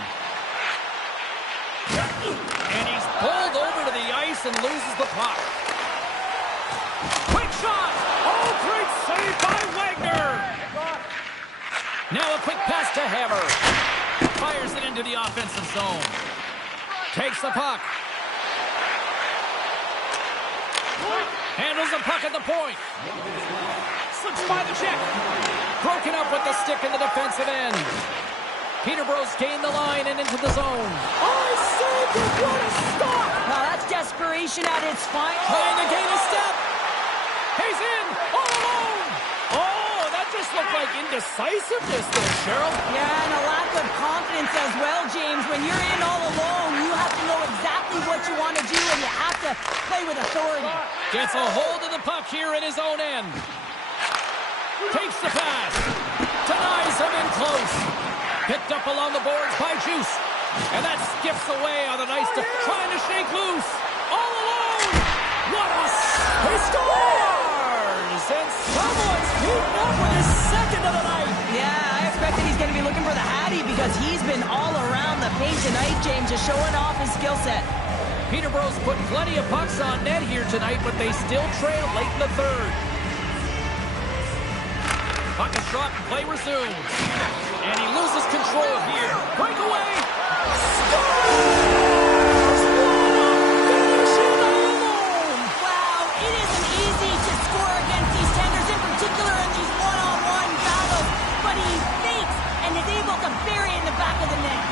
And he's pulled over to the ice and loses the puck. Quick shot! Oh, great save by Wagner! Now a quick pass to Hammer. Fires it into the offensive zone. Takes the puck. Handles the puck at the point. Slips by the check. Broken up with the stick in the defensive end. Peterborough's gained the line and into the zone. Oh, he saved it! What a stop! Now that's desperation at its finest. Trying to gain a step. He's in! All alone! Oh, that just looked like indecisiveness there, Cheryl. Yeah, and a lack of confidence as well, James. When you're in all alone, you have to know exactly what you want to do, and you have to play with authority. Gets a hold of the puck here in his own end. Takes the pass. Denies him in close. Picked up along the boards by Juice. And that skips away on the ice trying to shake loose. All alone. What a... He scores! And someone's keeping up with his second of the night. Yeah, I expect that he's going to be looking for the hattie because he's been all around the paint tonight, James, just showing off his skill set. Peterborough's put plenty of pucks on net here tonight, but they still trail late in the third. Puck is shot and play resumes. And he loses control here. Breakaway. Scores! Finishing alone. Wow, it isn't easy to score against these tenders, in particular in these one-on-one battles. But he fakes and is able to bury it in the back of the net.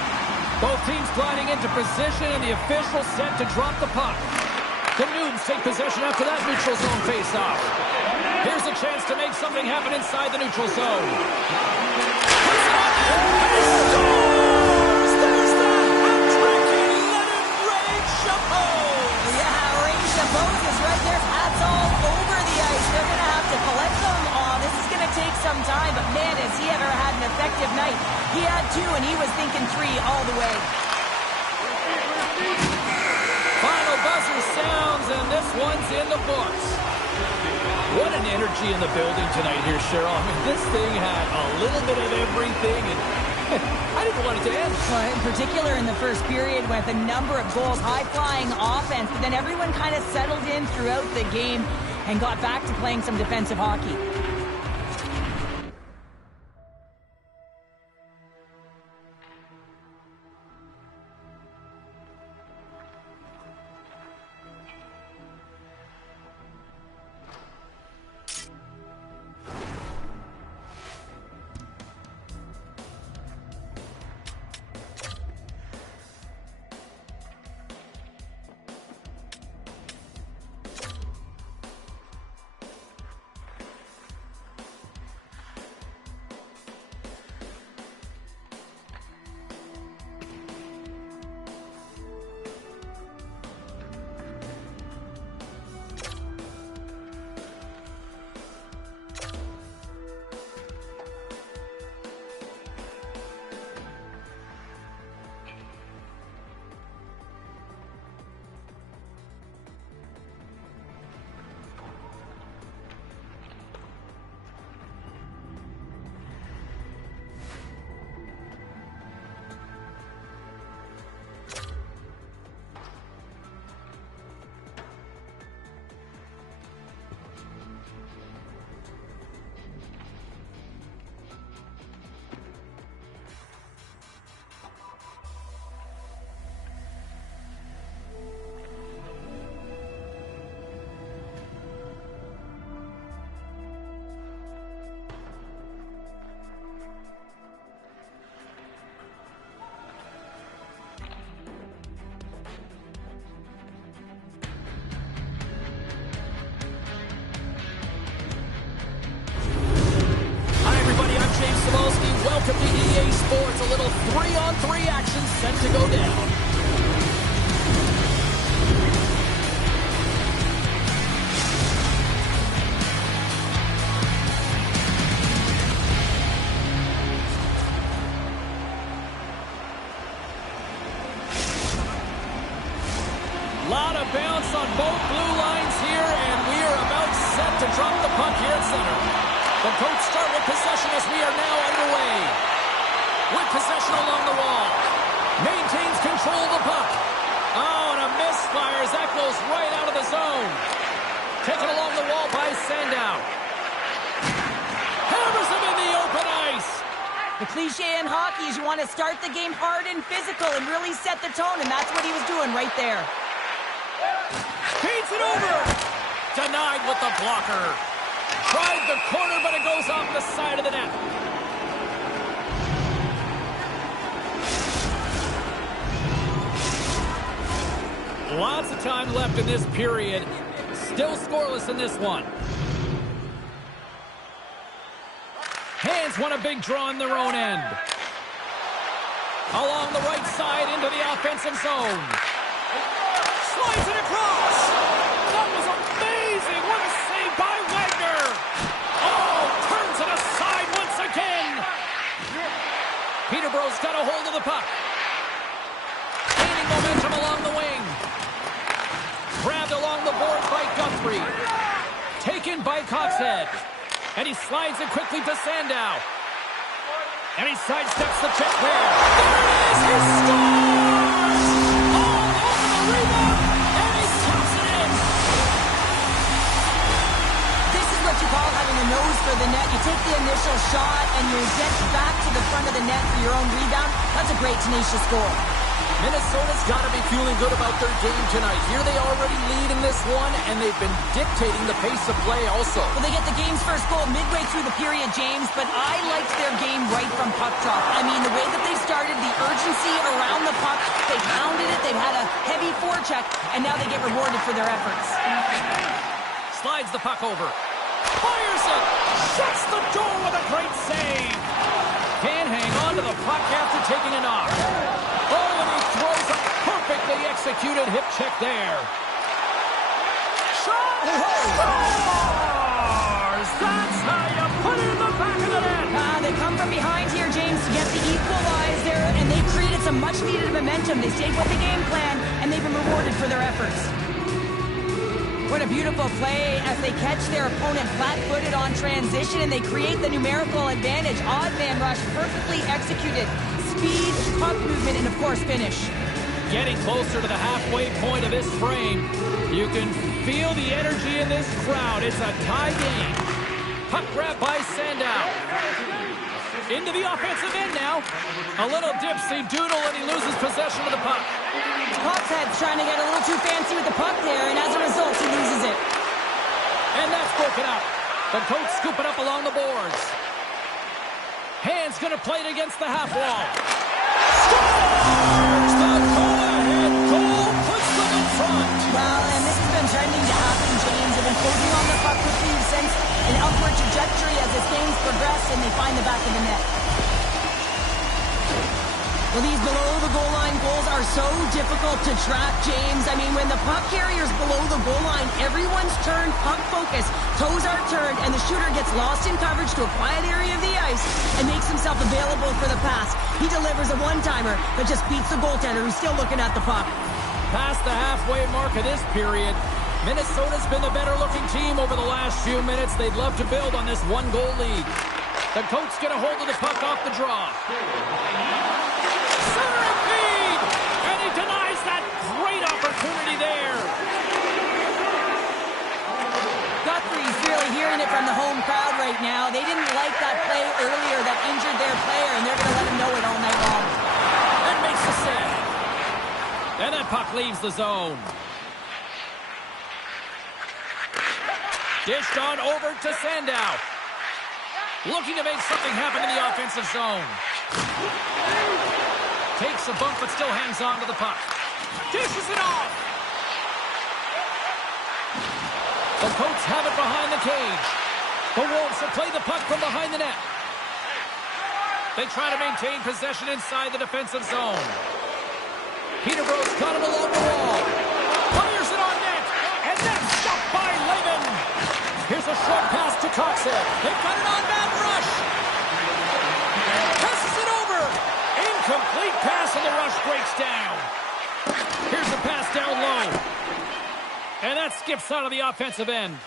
Both teams gliding into position, and the official set to drop the puck. The Noobs take possession after that neutral zone face-off. Here's a chance to make something happen inside the neutral zone. Puts it on there, and he scores! There's the hat trick, and let it rain Chapeau! Yeah, Ray Chapeau is right there. Hats all some time, but man, has he ever had an effective night. He had 2, and he was thinking 3 all the way. Final buzzer sounds, and this one's in the books. What an energy in the building tonight here, Cheryl. I mean, this thing had a little bit of everything, and I didn't want it to end. Well, in particular in the first period with a number of goals, high-flying offense, but then everyone kind of settled in throughout the game and got back to playing some defensive hockey. Welcome to EA Sports, a little 3-on-3 action set to go down. Lot of bounce on both blue lines here, and we are about set to drop the puck here at center. The Coats start with possession as we are now underway. With possession along the wall. Maintains control of the puck. Oh, and a misfire as that goes right out of the zone. Taken along the wall by Sandow. Hammers him in the open ice. The cliche in hockey is you want to start the game hard and physical and really set the tone, and that's what he was doing right there. Feeds it over. Denied with the blocker. Tried the corner, but it goes off the side of the net. Lots of time left in this period. Still scoreless in this one. Hands want a big draw in their own end. Along the right side into the offensive zone. Slides it across. That was amazing. What a save by Wagner. Oh, turns it aside once again. Peterborough's got a hold of the puck. Gaining momentum along the wing. Grabbed along the board by Guthrie. Taken by Coxhead. And he slides it quickly to Sandow. And he sidesteps the check there. There it is! He scores! All over the rebound, and he taps it in. This is what you call having a nose for the net. You take the initial shot, and you get back to the front of the net for your own rebound. That's a great, tenacious goal. Minnesota's got to be feeling good about their game tonight. Here they already lead in this one, and they've been dictating the pace of play also. Well, they get the game's first goal midway through the period, James, but I liked their game right from puck drop. I mean, the way that they started, the urgency around the puck, they pounded it, they've had a heavy forecheck, and now they get rewarded for their efforts. Slides the puck over. Fires it! Shuts the door with a great save! Can't hang on to the puck after taking a knock. Oh, and he throws a perfectly executed hip check there. Shot! Scores! That's how you put it in the back of the from behind here, James, to get the equalizer, and they've created some much-needed momentum. They stayed with the game plan, and they've been rewarded for their efforts. What a beautiful play as they catch their opponent flat-footed on transition, and they create the numerical advantage. Odd man rush, perfectly executed. Speed, puck movement, and of course, finish. Getting closer to the halfway point of this frame. You can feel the energy in this crowd. It's a tie game. Puck grab by Sandow. Into the offensive end now. A little dipsy doodle, and he loses possession of the puck. Coxhead's trying to get a little too fancy with the puck there, and as a result, he loses it. And that's broken up. The coach scoop it up along the boards. Hand's going to play it against the half wall. Scores! The go-ahead goal puts them in front. Well, and this has been trending to happen, James. They've been closing on the puck with you since an upward trajectory as this game's progressed, and they find the back of the net. Well, these below-the-goal-line goals are so difficult to track, James. I mean, when the puck carrier's below the goal line, everyone's turned puck focus, toes are turned, and the shooter gets lost in coverage to a quiet area of the ice and makes himself available for the pass. He delivers a one-timer that just beats the goaltender who's still looking at the puck. Past the halfway mark of this period, Minnesota's been the better-looking team over the last few minutes. They'd love to build on this one-goal lead. The coach's going to hold of the puck off the draw. Center feed! And he denies that great opportunity there. Guthrie's really hearing it from the home crowd right now. They didn't like that play earlier that injured their player, and they're going to let him know it all night long. That makes the save. And that puck leaves the zone. Dished on over to Sandow. Looking to make something happen in the offensive zone. Takes a bump, but still hangs on to the puck. Dishes it off. The Coats have it behind the cage. The Wolves will play the puck from behind the net. They try to maintain possession inside the defensive zone. Peterborough's got it along the wall. Fires it on net. And that's stopped by Lehman. Here's a short pass to Coxhead. They've got an on-man rush. Passes it over. Incomplete pass, and the rush breaks down. Here's a pass down low. And that skips out of the offensive end.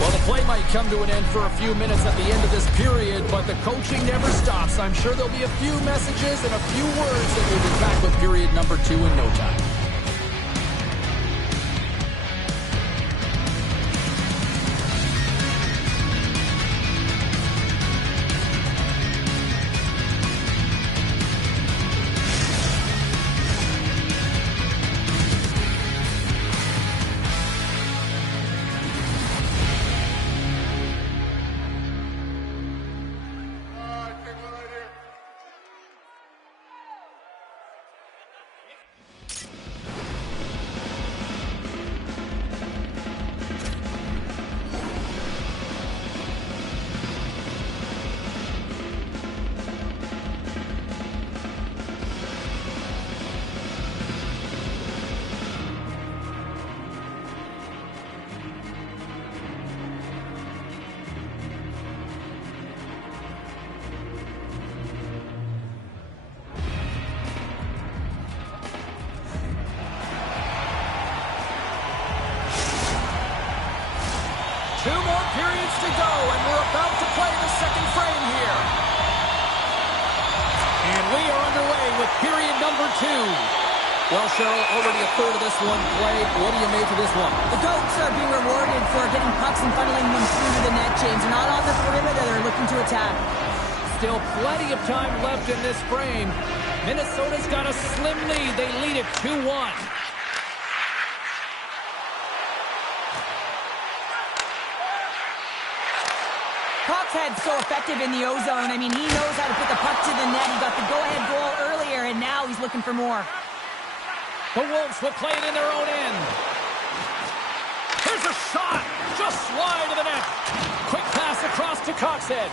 Well, the play might come to an end for a few minutes at the end of this period, but the coaching never stops. I'm sure there'll be a few messages and a few words, and we'll be back with period number 2 in no time. Two more periods to go, and we're about to play the second frame here. And we are underway with period number 2. Well, Cheryl, already a third of this one played. What do you make of this one? The Goats are being rewarded for getting pucks and funneling them through to the net, James. They're not on the perimeter. They're looking to attack. Still plenty of time left in this frame. Minnesota's got a slim lead. They lead it 2-1. Coxhead's so effective in the O-zone. I mean, he knows how to put the puck to the net. He got the go-ahead goal earlier, and now he's looking for more. The Wolves will play it in their own end. Here's a shot. Just wide of the net. Quick pass across to Coxhead.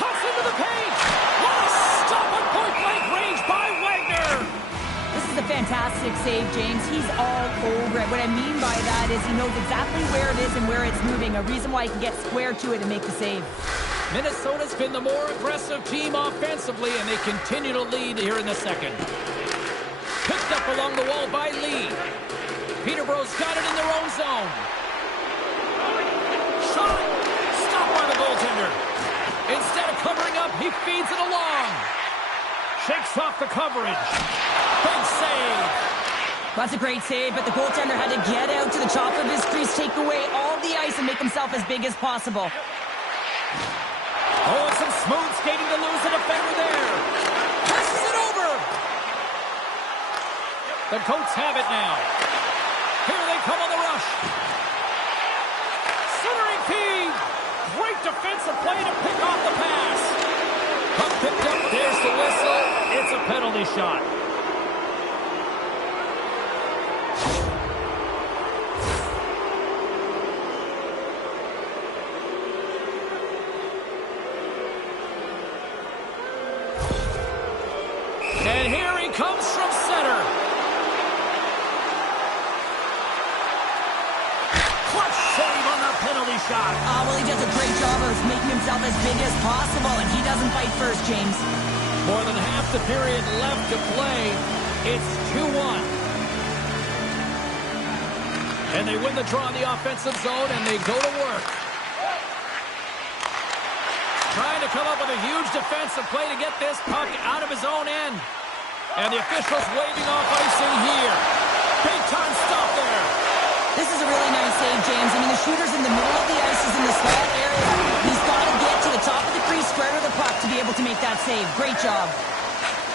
Cuts into the paint. What a stop at point-blank range by Wagner. This is a fantastic save, James. He's all over it. What I mean by that is he knows exactly where it is and where it's moving. A reason why he can get square to it and make the save. Minnesota's been the more aggressive team offensively, and they continue to lead here in the second. Picked up along the wall by Lee. Peterborough's got it in their own zone. Shot! Stopped by the goaltender. Instead of covering up, he feeds it along. Shakes off the coverage. Big save. That's a great save, but the goaltender had to get out to the top of his crease, take away all the ice, and make himself as big as possible. Oh, and some smooth skating to lose the defender there. Passes it over. The Goats have it now. Here they come on the rush. Centering feed. Great defensive play to pick off the pass. Puck picked up. There's the whistle. It's a penalty shot. And here he comes from center. Clutch save on the penalty shot. Well, he does a great job of making himself as big as possible, and he doesn't fight first, James. More than half the period left to play. It's 2-1. And they win the draw in the offensive zone, and they go to work. Trying to come up with a huge defensive play to get this puck out of his own end. And the officials waving off icing here. Big time stop there. This is a really nice save, James. I mean, the shooter's in the middle of the ice. He's in the slot area. He's got to get to the top of the crease, square to the puck to be able to make that save. Great job.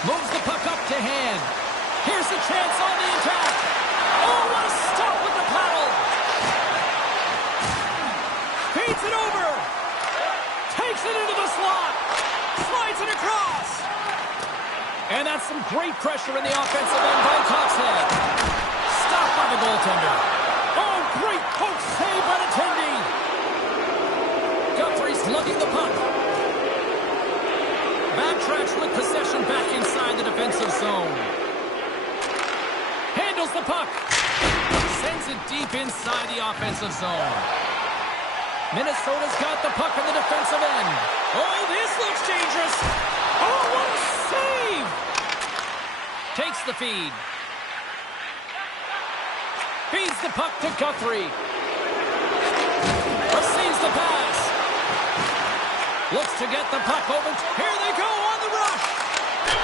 Moves the puck up to hand. Here's the chance on the attack. Oh, what a stop with the paddle. Feeds it over. Takes it into the slot. Slides it across. And that's some great pressure in the offensive end by Coxhead. Stopped by the goaltender. Oh, great poke save by the Tindy. Guthrie's lugging the puck. Backtracks with possession back inside the defensive zone. Handles the puck. Sends it deep inside the offensive zone. Minnesota's got the puck in the defensive end. Oh, this looks dangerous. Oh, what a save! Takes the feed. Feeds the puck to Guthrie. Receives the pass. Looks to get the puck over. Here they go on the rush.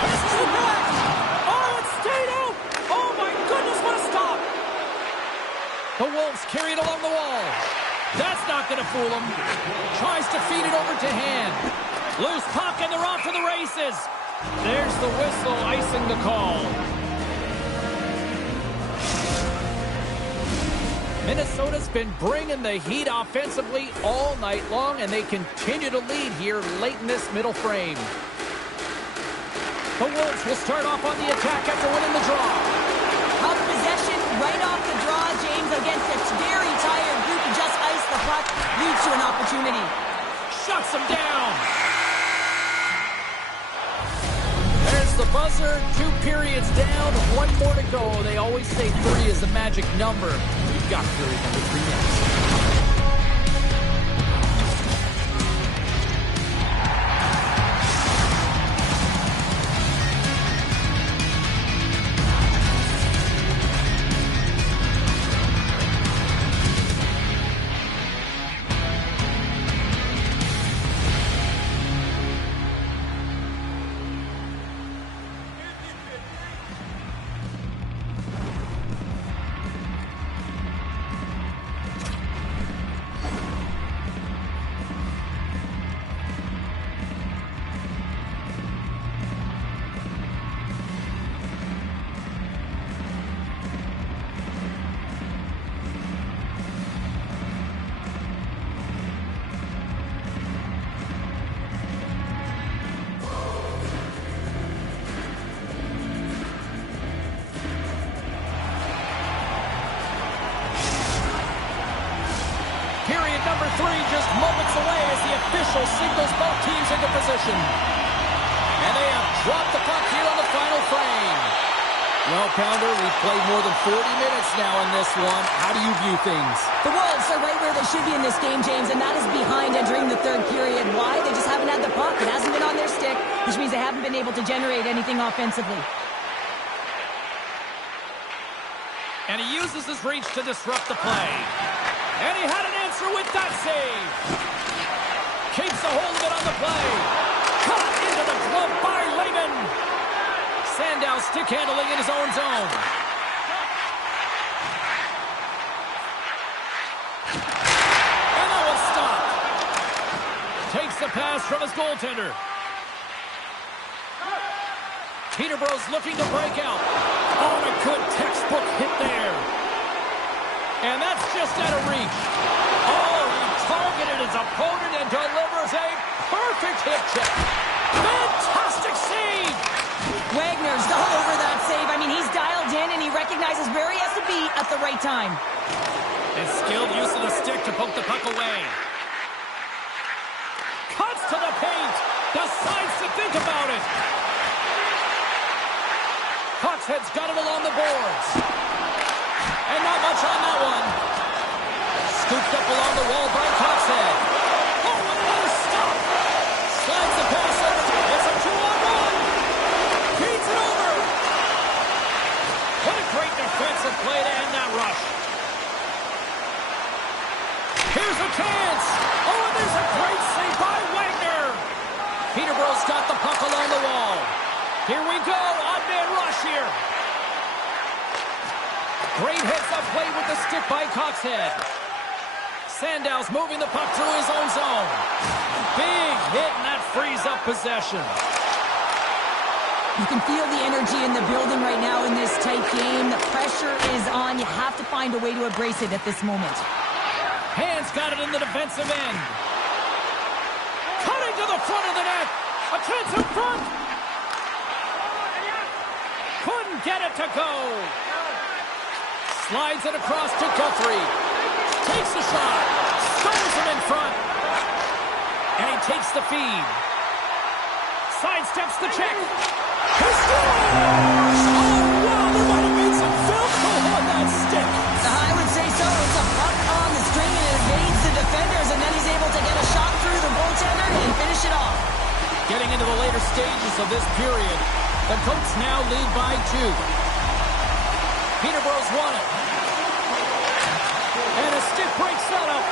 This is the net. Oh, it stayed out. Oh, my goodness, what a stop. The Wolves carry it along the wall. That's not going to fool him. Tries to feed it over to hand. Loose puck, and they're off to the races. There's the whistle, icing the call. Minnesota's been bringing the heat offensively all night long, and they continue to lead here late in this middle frame. The Wolves will start off on the attack after winning the draw. Up possession right off the draw, James, against a very tired group. He just iced the puck, leads to an opportunity. Shuts him down. There's the buzzer. 2 periods down, 1 more to go. They always say 3 is the magic number. We've got period number 3 next. Period number 3 just moments away as the official signals both teams into position. And they have dropped the puck here on the final frame. Well, Pounder, we've played more than 40 minutes now in this one. How do you view things? The Wolves are right where they should be in this game, James, and that is behind entering the third period. Why? They just haven't had the puck. It hasn't been on their stick, which means they haven't been able to generate anything offensively. And he uses his reach to disrupt the play. And he had an answer with that save. Keeps a hold of it on the play. Caught into the glove by Lehman. Sandow stick handling in his own zone. And that was stopped. Takes the pass from his goaltender. Peterborough's looking to break out. Oh, a good textbook hit there. And that's just out of reach. Oh, he targeted his opponent and delivers a perfect hip check. Fantastic save. Wagner's all over that save. I mean, he's dialed in and he recognizes where he has to be at the right time. And skilled use of the stick to poke the puck away. Cuts to the paint. Decides to think about it. Coxhead's got it along the boards. And not much on that one. Scooped up along the wall by Coxhead. Oh, and another stop. Slides the pass over. It's a 2-on-1. Feeds it over. What a great defensive play to end that rush. Here's a chance. Oh, and there's a great save by Wagner. Peterborough's got the puck along the wall. Here we go. Odd-man rush here. Great heads-up play with the stick by Coxhead. Sandow's moving the puck through his own zone. Big hit, and that frees up possession. You can feel the energy in the building right now in this tight game. The pressure is on. You have to find a way to embrace it at this moment. Hands got it in the defensive end. Cutting to the front of the net. A chance in front. Couldn't get it to go. Slides it across to Guthrie. Takes the shot. Stones him in front. And he takes the feed. Sidesteps the check. He scores! Oh, wow, there might have been some Velcro on that stick. I would say so. It's a puck on the string and it evades the defenders, and then he's able to get a shot through the goaltender and finish it off. Getting into the later stages of this period, the Coats now lead by 2. Peterborough's won it. And a stick breaks that up.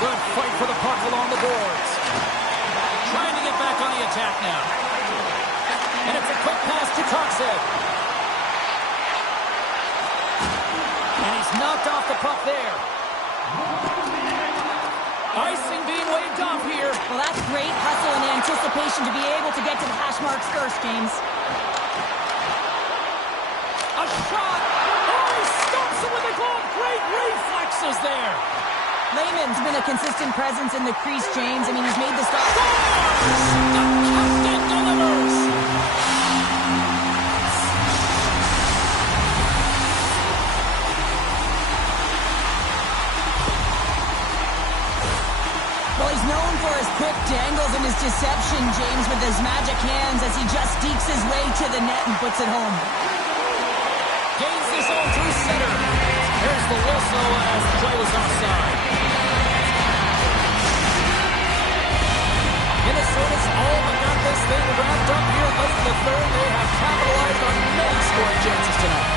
Good fight for the puck along the boards. Trying to get back on the attack now. And it's a quick pass to Coxhead. And he's knocked off the puck there. Icing being waved off here. Well, that's great hustle and anticipation to be able to get to the hash marks first, James. A shot. Oh, he stops it with a glove. Great reflexes there. Lehman's been a consistent presence in the crease, James. I mean, he's made the stop. The captain delivers. Well, he's known for his quick dangles and his deception, James, with his magic hands as he just deeks his way to the net and puts it home. Gains the zone through center. Here's the whistle as the play was offside. Minnesota's all but got this thing wrapped up here late in the third. They have capitalized on many scoring chances tonight.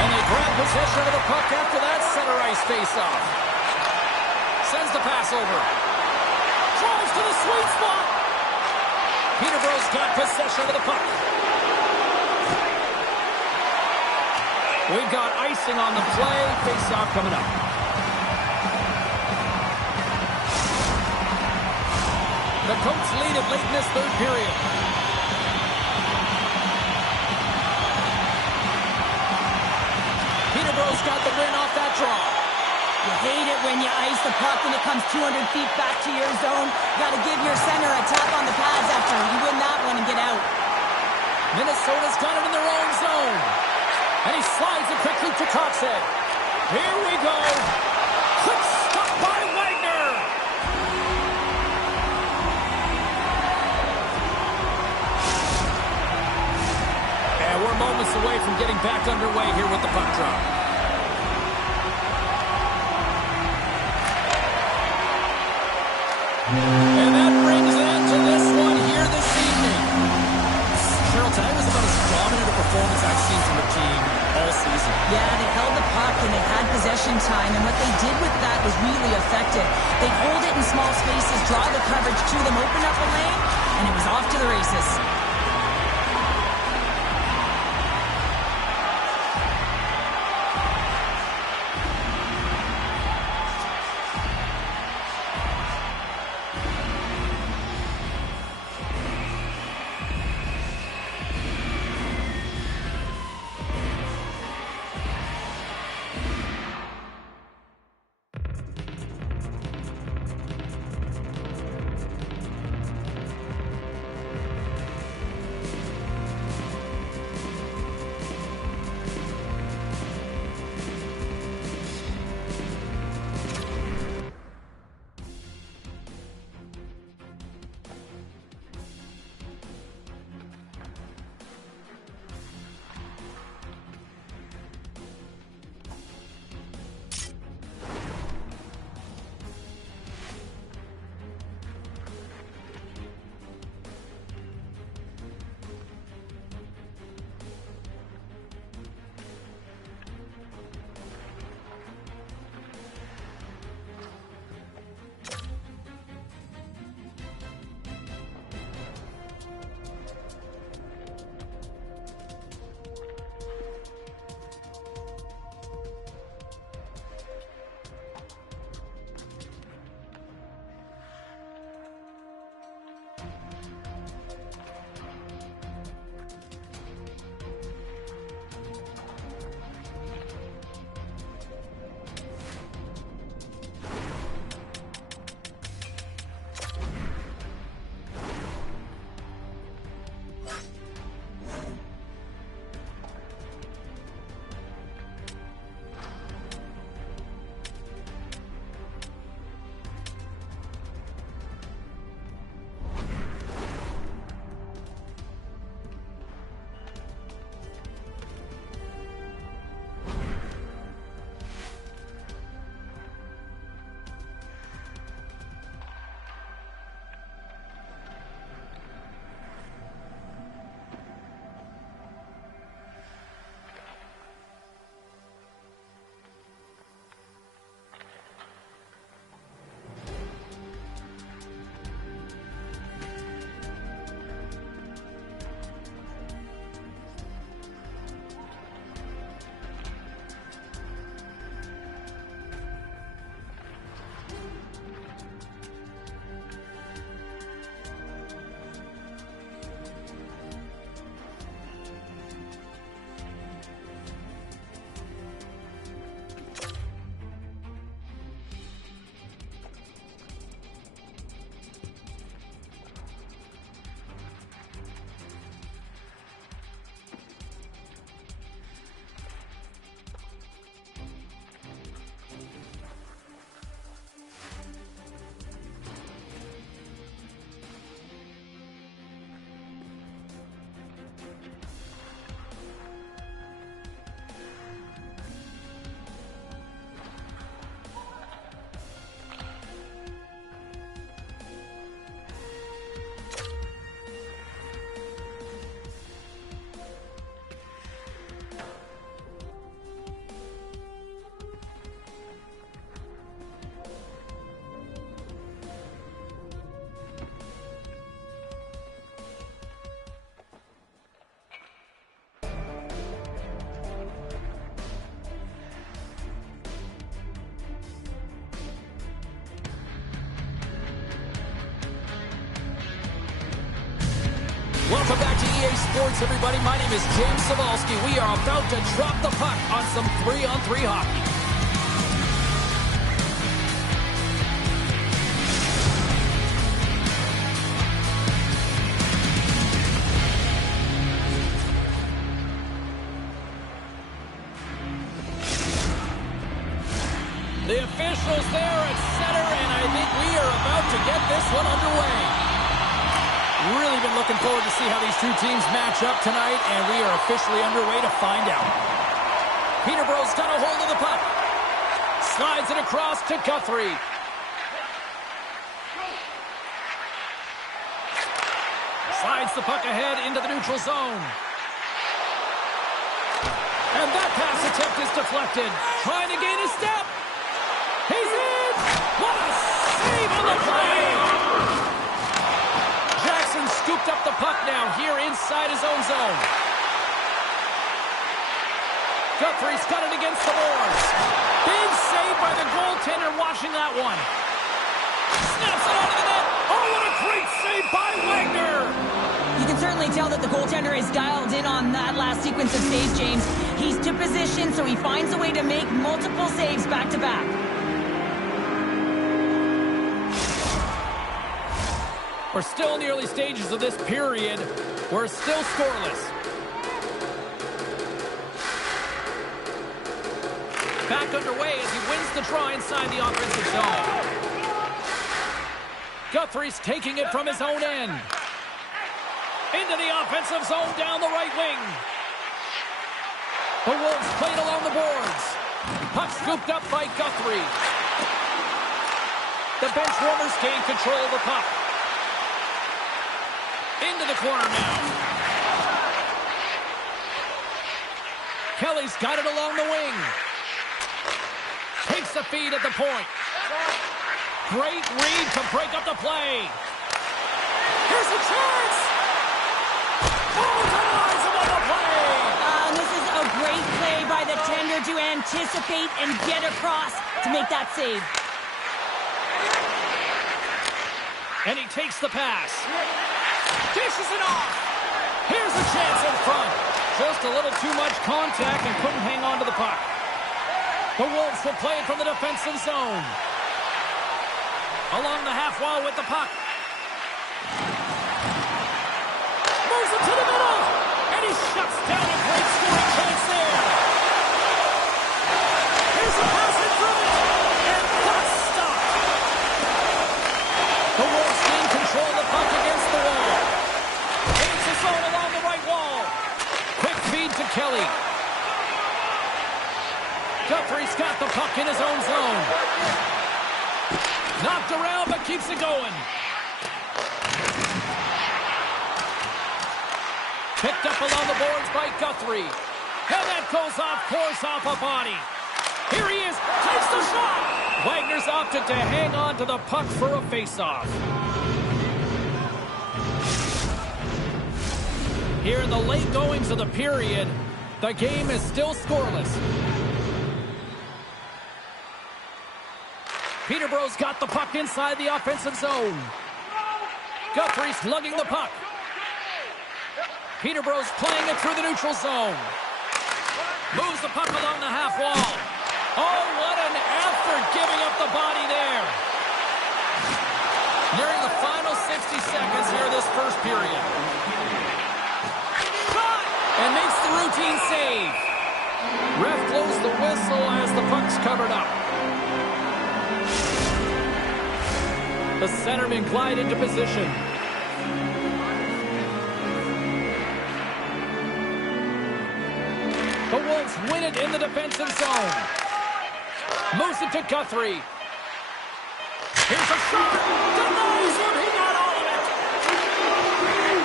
And they grab possession of the puck after that center ice face-off. Sends the pass over. Drives to the sweet spot. Peterborough's got possession of the puck. We've got icing on the play. Face-off coming up. The Coats lead it late in this third period. Peterborough's got the win off that draw. You hate it when you ice the puck and it comes 200 feet back to your zone. Got to give your center a tap on the pads after you win that one and get out. Minnesota's got it in their own zone. And he slides it quickly to Coxhead. Here we go. Quick stop by Wagner. And we're moments away from getting back underway here with the puck drop. And that brings an end to this one here this evening. Cheryl, tonight was about as dominant a performance I've seen from a team all season. Yeah, they held the puck and they had possession time, and what they did with that was really effective. They hold it in small spaces, draw the coverage to them, open up a lane, and it was off to the races. Welcome back to EA Sports, everybody. My name is James Cebulski. We are about to drop the puck on some 3-on-3 hockey. The officials there at center, and I think we are about to get this one underway. Really been looking forward to see how these two teams match up tonight, and we are officially underway to find out. Peterborough's got a hold of the puck. Slides it across to Guthrie. Slides the puck ahead into the neutral zone. And that pass attempt is deflected. Trying to gain a step. He's in! What a save on the play! Jackson scooped up the puck now here inside his own zone. Guthrie's got it against the boards. Big save by the goaltender watching that one. Snaps it out of the net. Oh, what a great save by Wagner! You can certainly tell that the goaltender is dialed in on that last sequence of saves, James. He's to position, so he finds a way to make multiple saves back-to-back. We're still in the early stages of this period. We're still scoreless. Back underway as he wins the draw inside the offensive zone. Guthrie's taking it from his own end. Into the offensive zone down the right wing. The Wolves played along the boards. Puck scooped up by Guthrie. The bench warmers gain control of the puck. Into the corner now. Kelly's got it along the wing. Takes the feed at the point. Great read to break up the play. Here's a chance. Overtime on the play. This is a great play by the tender to anticipate and get across to make that save. And he takes the pass. Dishes it off. Here's a chance in front. Just a little too much contact and couldn't hang on to the puck. The Wolves will play it from the defensive zone. Along the half wall with the puck. Moves it to the middle. And he shuts down a great scoring chance there. Here's a pass in front. And that's stopped. The Wolves gain control of the puck against the wall. Gains the zone along the right wall. Quick feed to Kelly. Guthrie's got the puck in his own zone. Knocked around, but keeps it going. Picked up along the boards by Guthrie. And that goes off course off a body. Here he is. Takes the shot. Wagner's opted to hang on to the puck for a face-off. Here in the late goings of the period, the game is still scoreless. Peterborough's got the puck inside the offensive zone. Guthrie's lugging the puck. Peterborough's playing it through the neutral zone. Moves the puck along the half wall. Oh, what an effort giving up the body there. Nearing the final 60 seconds here of this first period. Shot! And makes the routine save. Ref blows the whistle as the puck's covered up. The centermen glide into position. The Wolves win it in the defensive zone. Moves it to Guthrie. Here's a shot. Denies him. He got all of it.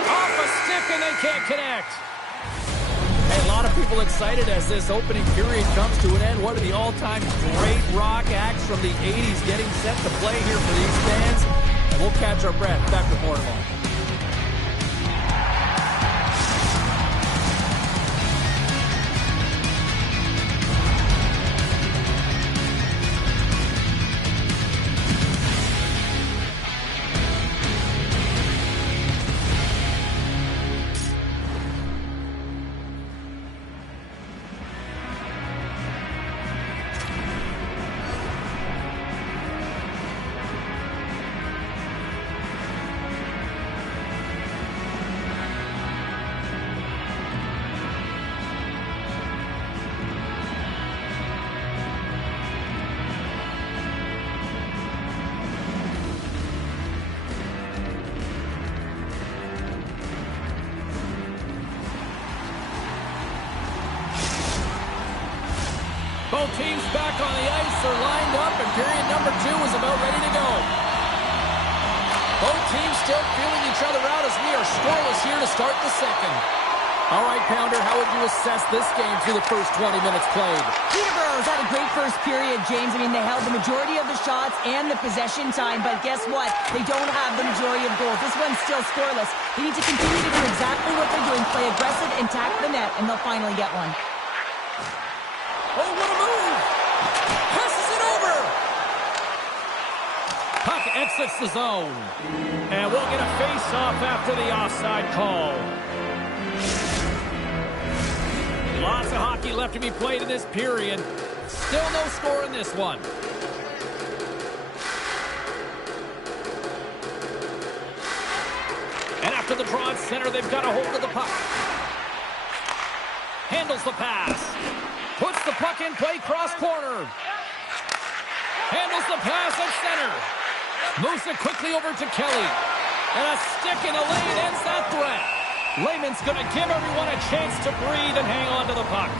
Off a stick and they can't connect. Hey, a lot of people excited as this opening period comes to an end. One of the all-time great rock acts from the 80s getting set to play here for these fans. And we'll catch our breath. Back with more tomorrow. Both teams back on the ice are lined up, and period number 2 is about ready to go. Both teams still feeling each other out as we are scoreless here to start the second. All right, Pounder, how would you assess this game through the first 20 minutes played? Peterborough's had a great first period, James. I mean, they held the majority of the shots and the possession time, but guess what? They don't have the majority of goals. This one's still scoreless. They need to continue to do exactly what they're doing, play aggressive and tack the net, and they'll finally get one. Oh, what a move! Passes it over! Puck exits the zone. And we'll get a face-off after the offside call. Lots of hockey left to be played in this period. Still no score in this one. And after the draw at center, they've got a hold of the puck. Handles the pass. Puts the puck in play, cross corner. Handles the pass at center. Moves it quickly over to Kelly. And a stick in the lane ends that threat. Lehman's going to give everyone a chance to breathe and hang on to the puck.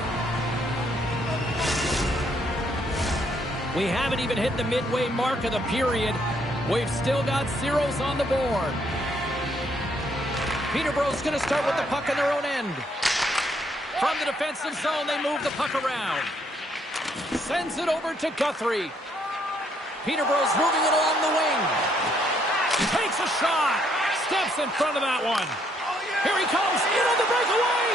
We haven't even hit the midway mark of the period. We've still got zeros on the board. Peterborough's going to start with the puck in their own end. From the defensive zone, they move the puck around. Sends it over to Guthrie. Peterborough's moving it along the wing. Takes a shot. Steps in front of that one. Here he comes, in on the breakaway!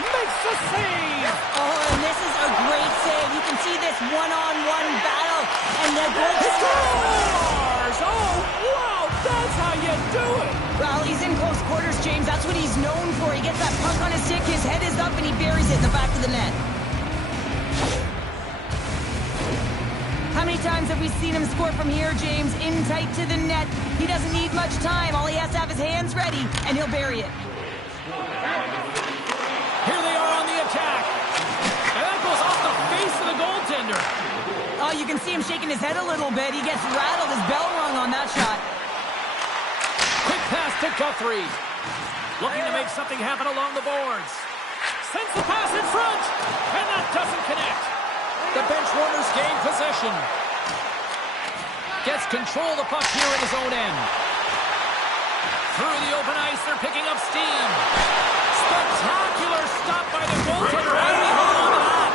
Makes the save! Oh, and this is a great save. You can see this one-on-one battle, and the goal scores! Oh, wow, that's how you do it! Well, he's in close quarters, James. That's what he's known for. He gets that puck on his stick, his head is up, and he buries it in the back of the net. How many times have we seen him score from here, James? In tight to the net. He doesn't need much time. All he has to have his hands ready, and he'll bury it. Here they are on the attack. And that goes off the face of the goaltender. Oh, you can see him shaking his head a little bit. He gets rattled, his bell rung on that shot. Quick pass to Guthrie. Looking to make something happen along the boards. Sends the pass in front, and that doesn't connect. The bench warmers gain possession. Gets control of the puck here in his own end. Through the open ice, they're picking up steam. Spectacular stop by the goaltender. How do we hold on to that?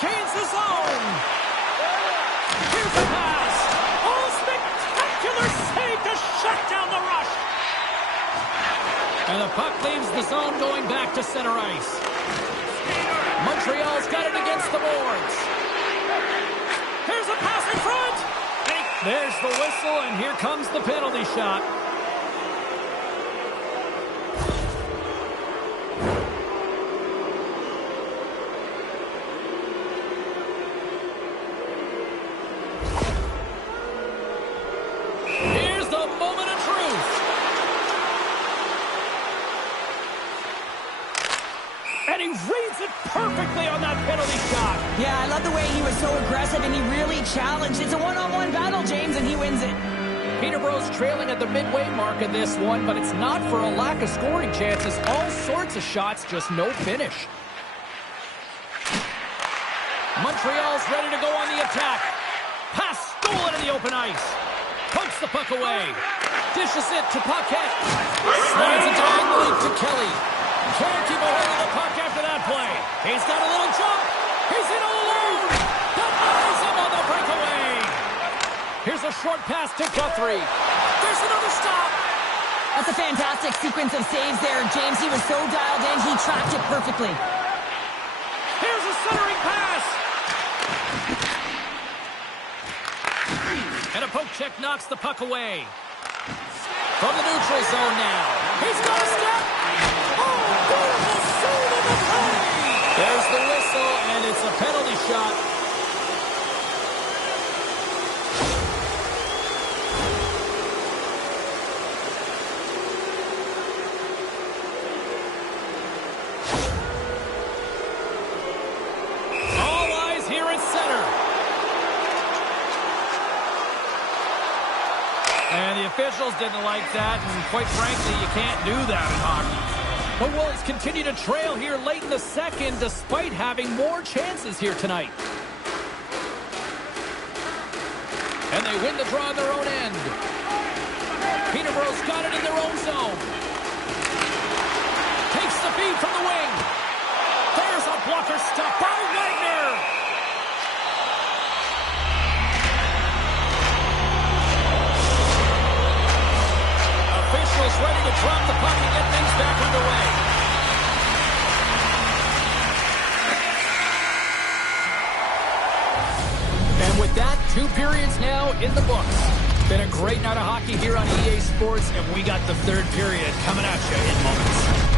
Gains the zone. Here's the pass. Oh, spectacular save to shut down the rush. And the puck leaves the zone going back to center ice. Montreal's got it against the boards. Here's a pass in front. There's the whistle, and here comes the penalty shot. Here's the moment of truth. And he reads it perfectly on that penalty shot. Yeah, I love the way he was so aggressive, and he really challenged. It's a one-on-one battle, James, and he wins it. Peterborough's trailing at the midway mark of this one, but it's not for a lack of scoring chances. All sorts of shots, just no finish. Montreal's ready to go on the attack. Pass stolen in the open ice. Pokes the puck away. Dishes it to Paquette. Slides it diagonally to Kelly. Can't keep a hold of the puck after that play. He's got a little jump. He's in all alone. Denies him on the breakaway. Here's a short pass to Guthrie. There's another stop. That's a fantastic sequence of saves there, James. He was so dialed in, he tracked it perfectly. Here's a centering pass. And a poke check knocks the puck away. From the neutral zone now. He's got a step. Oh, beautiful save in the play. There's the whistle, and it's a penalty shot. All eyes here at center. And the officials didn't like that, and quite frankly, you can't do that in hockey. The Wolves continue to trail here late in the second despite having more chances here tonight. And they win the draw on their own end. Peterborough's got it in their own zone. Takes the feed from the wing. There's a blocker stop by Wagner. Officials ready to drop the puck and get things back underway. And with that, 2 periods now in the books. Been a great night of hockey here on EA Sports, and we got the third period coming at you in moments.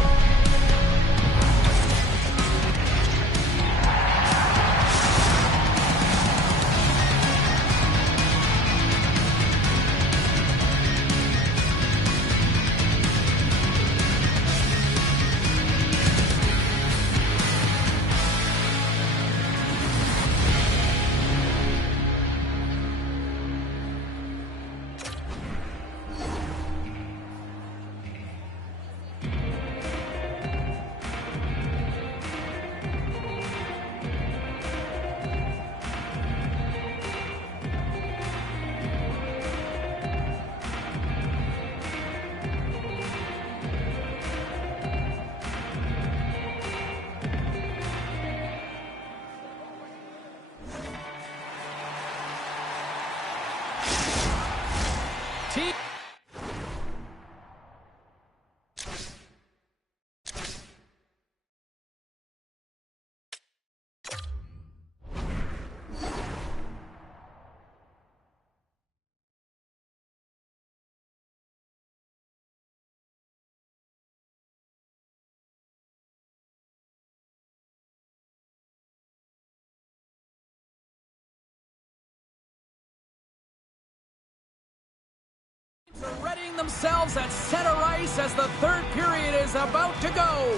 Are readying themselves at center ice as the third period is about to go.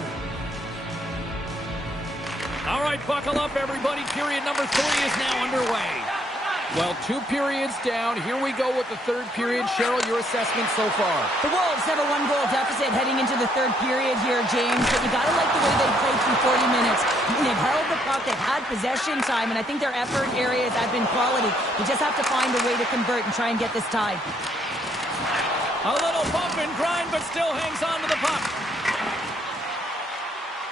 All right, buckle up, everybody. Period number 3 is now underway. Well, 2 periods down. Here we go with the third period. Cheryl, your assessment so far? The Wolves have a 1-goal deficit heading into the third period here, James, but you got to like the way they played through 40 minutes. They've held the puck, they've had possession time, and I think their effort areas have been quality. You just have to find a way to convert and try and get this tied. A little bump and grind, but still hangs on to the puck.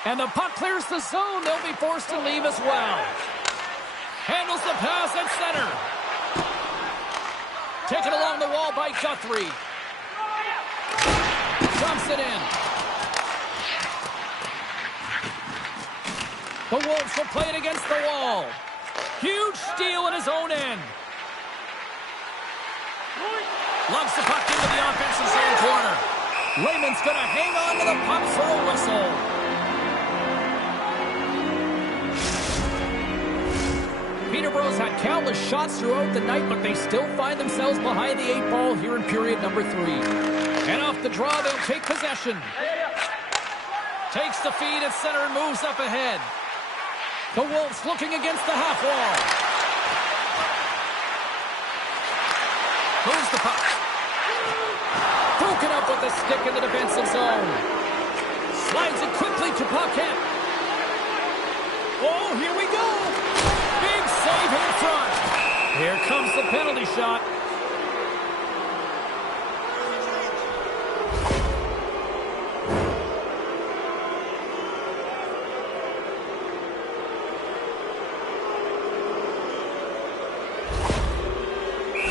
And the puck clears the zone. They'll be forced to leave as well. Handles the pass at center. Taken along the wall by Guthrie. Dumps it in. The Wolves will play it against the wall. Huge steal in his own end. Lugs the puck into the offensive zone corner. Raymond's going to hang on to the puck for a whistle. Peterborough's had countless shots throughout the night, but they still find themselves behind the 8 ball here in period number 3. And off the draw, they'll take possession. Takes the feed at center and moves up ahead. The Wolves looking against the half wall. Moves the puck. Broken up with the stick in the defensive zone. Slides it quickly to Paquette. Oh, here we go. Big save in front. Here comes the penalty shot.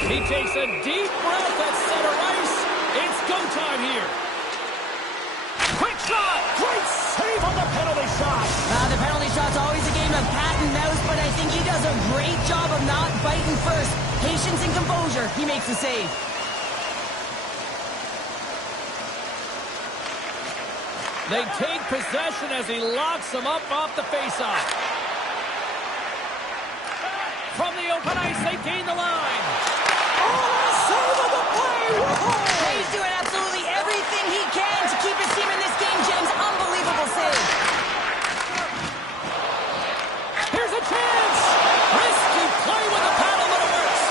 He takes a deep breath at center ice. It's go time here. Quick shot. Great save on the penalty shot. The penalty shot's always a game of cat and mouse, but I think he does a great job of not biting first. Patience and composure. He makes a save. They take possession as he locks him up off the faceoff. From the open ice, they gain the line. Save of the play! Whoa! He's doing absolutely everything he can to keep his team in this game, James. Unbelievable save. Here's a chance! Risky play with the paddle, but it works.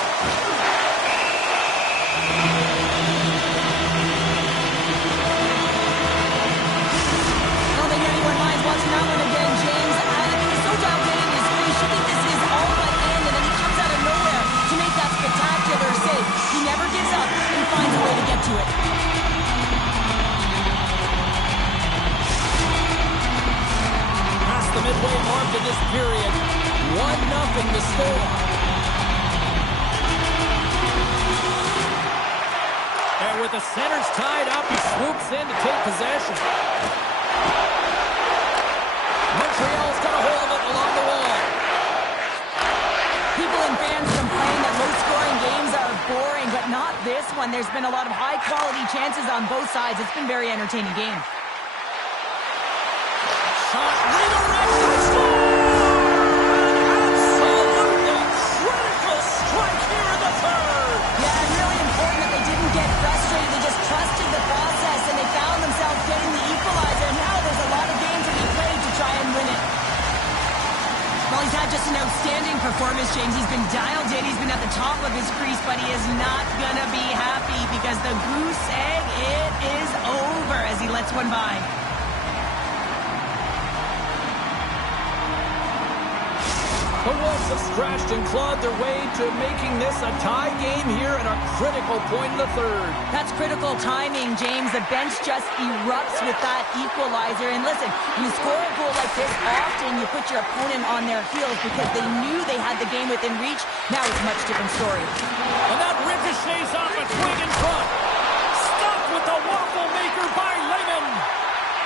midway mark of this period. 1-0 the score. And with the centers tied up, he swoops in to take possession. Montreal's got a hold of it along the wall. People and fans complain that low-scoring games are boring, but not this one. There's been a lot of high-quality chances on both sides. It's been a very entertaining game. Shot redirected, score! Absolutely critical strike here in the third. Yeah, and really important that they didn't get frustrated. They just trusted the process, and they found themselves getting the equalizer. And now there's a lot of game to be played to try and win it. Well, he's had just an outstanding performance, James. He's been dialed in. He's been at the top of his crease, but he is not going to be happy because the goose egg, it is over as he lets one by. The Wolves have scratched and clawed their way to making this a tie game here at a critical point in the third. That's critical timing, James. The bench just erupts with that equalizer. And listen, you score a goal like this often, you put your opponent on their heels because they knew they had the game within reach. Now it's a much different story. And that ricochets off a twig in front. Stuck with the waffle maker by Lehman.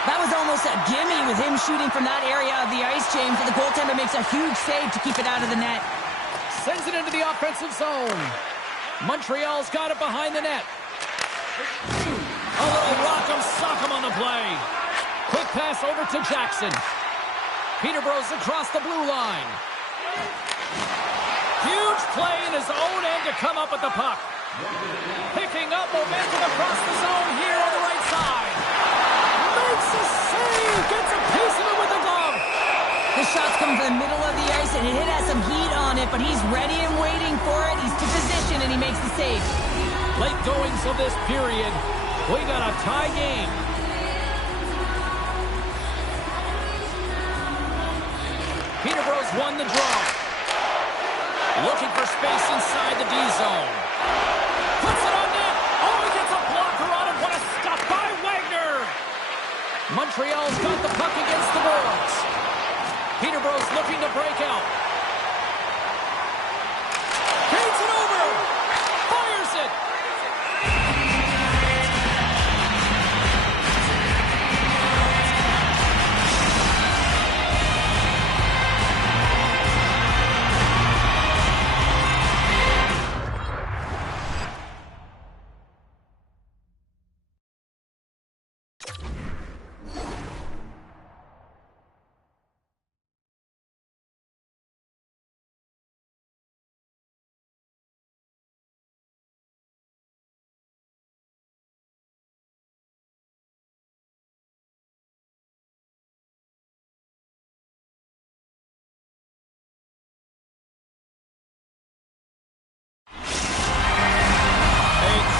That was almost a gimme with him shooting from that area of the ice, James. And the goaltender makes a huge save to keep it out of the net. Sends it into the offensive zone. Montreal's got it behind the net. A little rock'em sock'em on the play. Quick pass over to Jackson. Peterborough's across the blue line. Huge play in his own end to come up with the puck. Picking up momentum across the zone here on the right side. Makes a save. Gets a piece of it with the glove. The shot's come from the middle of the ice, and it has some heat on it, but he's ready and waiting for it. He's to position, and he makes the save. Late goings of this period. We got a tie game. Peterborough's won the draw. Looking for space inside the D zone. Puts it on net. Oh, he gets a blocker on it. What a stop by Wagner. Montreal's got the puck against the boards. Peterborough's looking to break out. Feeds it over. Fires it.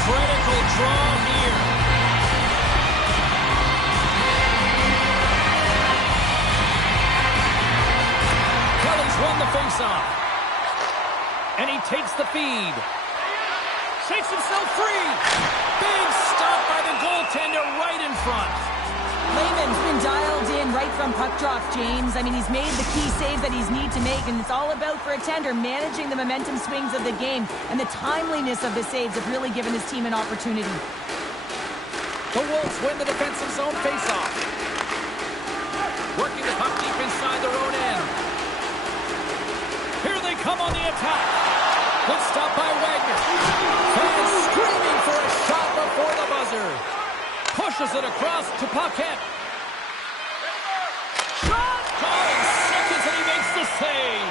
Critical draw here. Kelly's won the faceoff. And he takes the feed. Shakes himself free. Big stop by the goaltender right in front. Lehman's been dialed in right from puck drop, James. I mean, he's made the key saves that he's need to make, and it's all about, for a tender, managing the momentum swings of the game, and the timeliness of the saves have really given his team an opportunity. The Wolves win the defensive zone faceoff. Working the puck deep inside their own end. Here they come on the attack. Good stop by Wagner. Fans screaming for a shot before the buzzer. Pushes it across to Paquette. Shot! Caught in seconds, and he makes the save.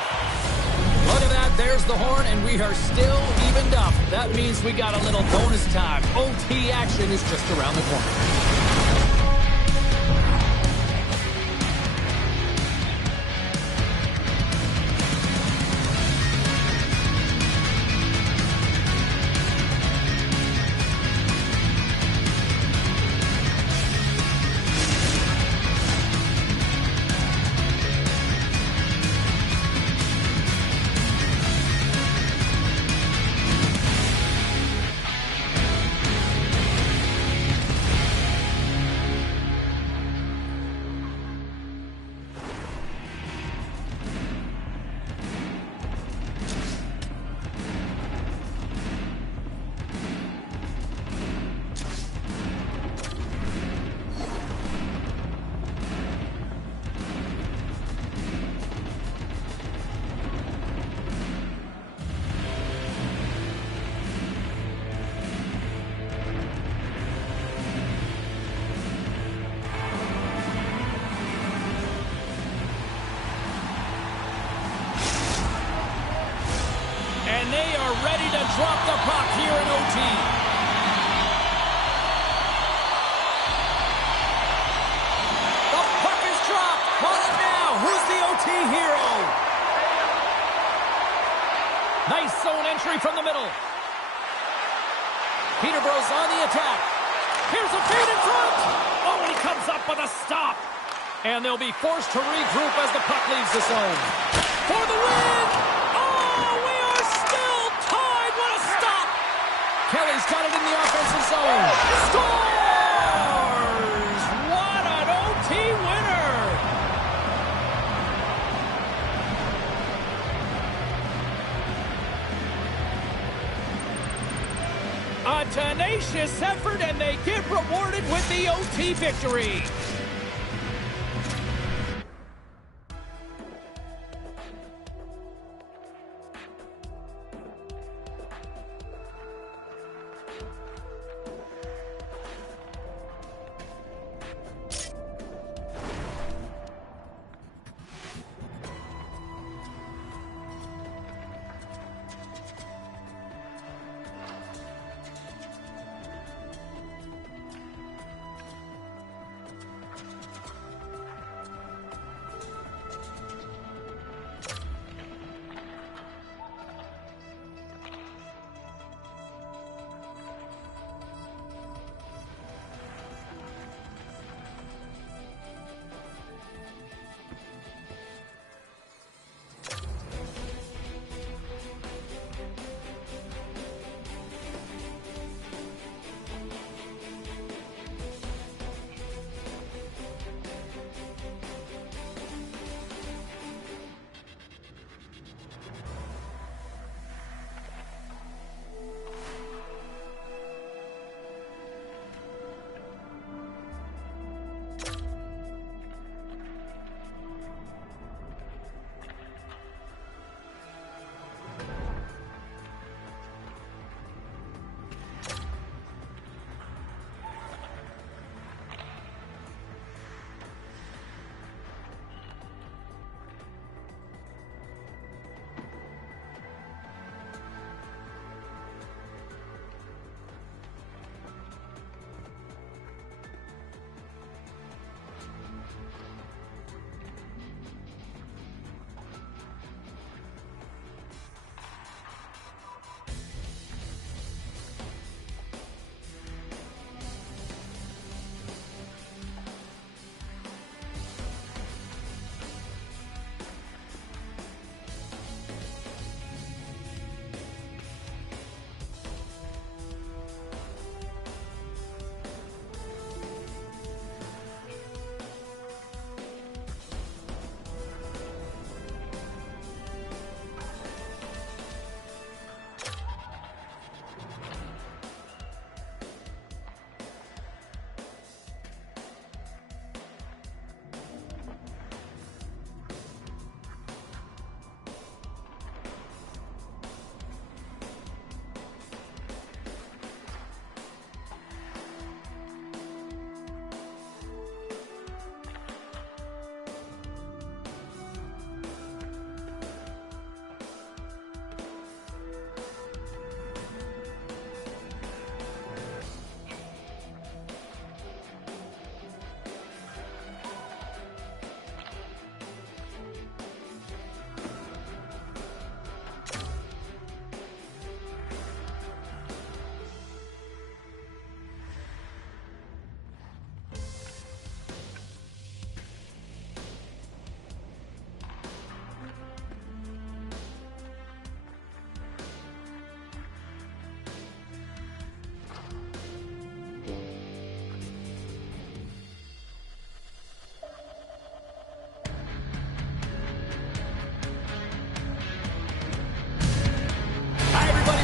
Look at that. There's the horn, and we are still evened up. That means we got a little bonus time. OT action is just around the corner. drop the puck here in OT. The puck is dropped. Call it now. Who's the OT hero? Nice zone entry from the middle. Peterborough's on the attack. Here's a feed in front. Oh, and he comes up with a stop. And they'll be forced to regroup as the puck leaves the zone. For the win! Oh, we are still tied. What a stop! Kelly's got it in the offensive zone. Scores! What an OT winner! A tenacious effort, and they get rewarded with the OT victory.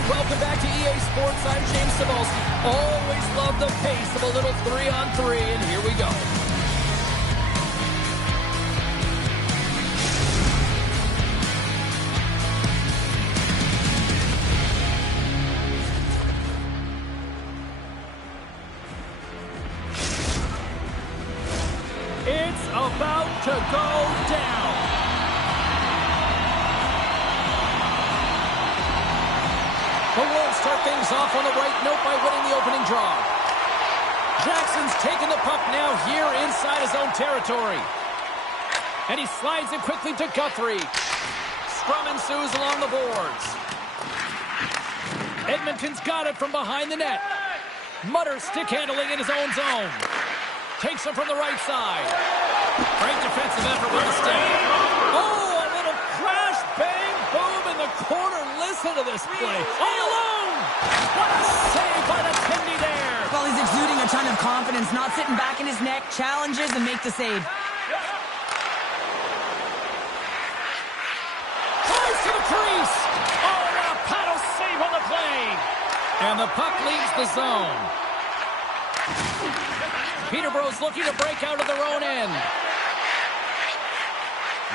Welcome back to EA Sports. I'm James Cebulski. Always love the pace of a little 3-on-3, and here we go. It's about to go down. The Wolves things off on the right note by winning the opening draw. Jackson's taking the puck now here inside his own territory. And he slides it quickly to Guthrie. Scrum ensues along the boards. Edmonton's got it from behind the net. Mutter stick handling in his own zone. Takes him from the right side. Great defensive effort with the stick. Oh, a little crash, bang, boom in the corner. Listen to this play. All alone. What a save by the Tindy there. Well, he's exuding a ton of confidence, not sitting back in his neck, challenges and make the save. Tries to the crease. Oh, what a paddle save on the play. And the puck leaves the zone. Peterborough's looking to break out of their own end.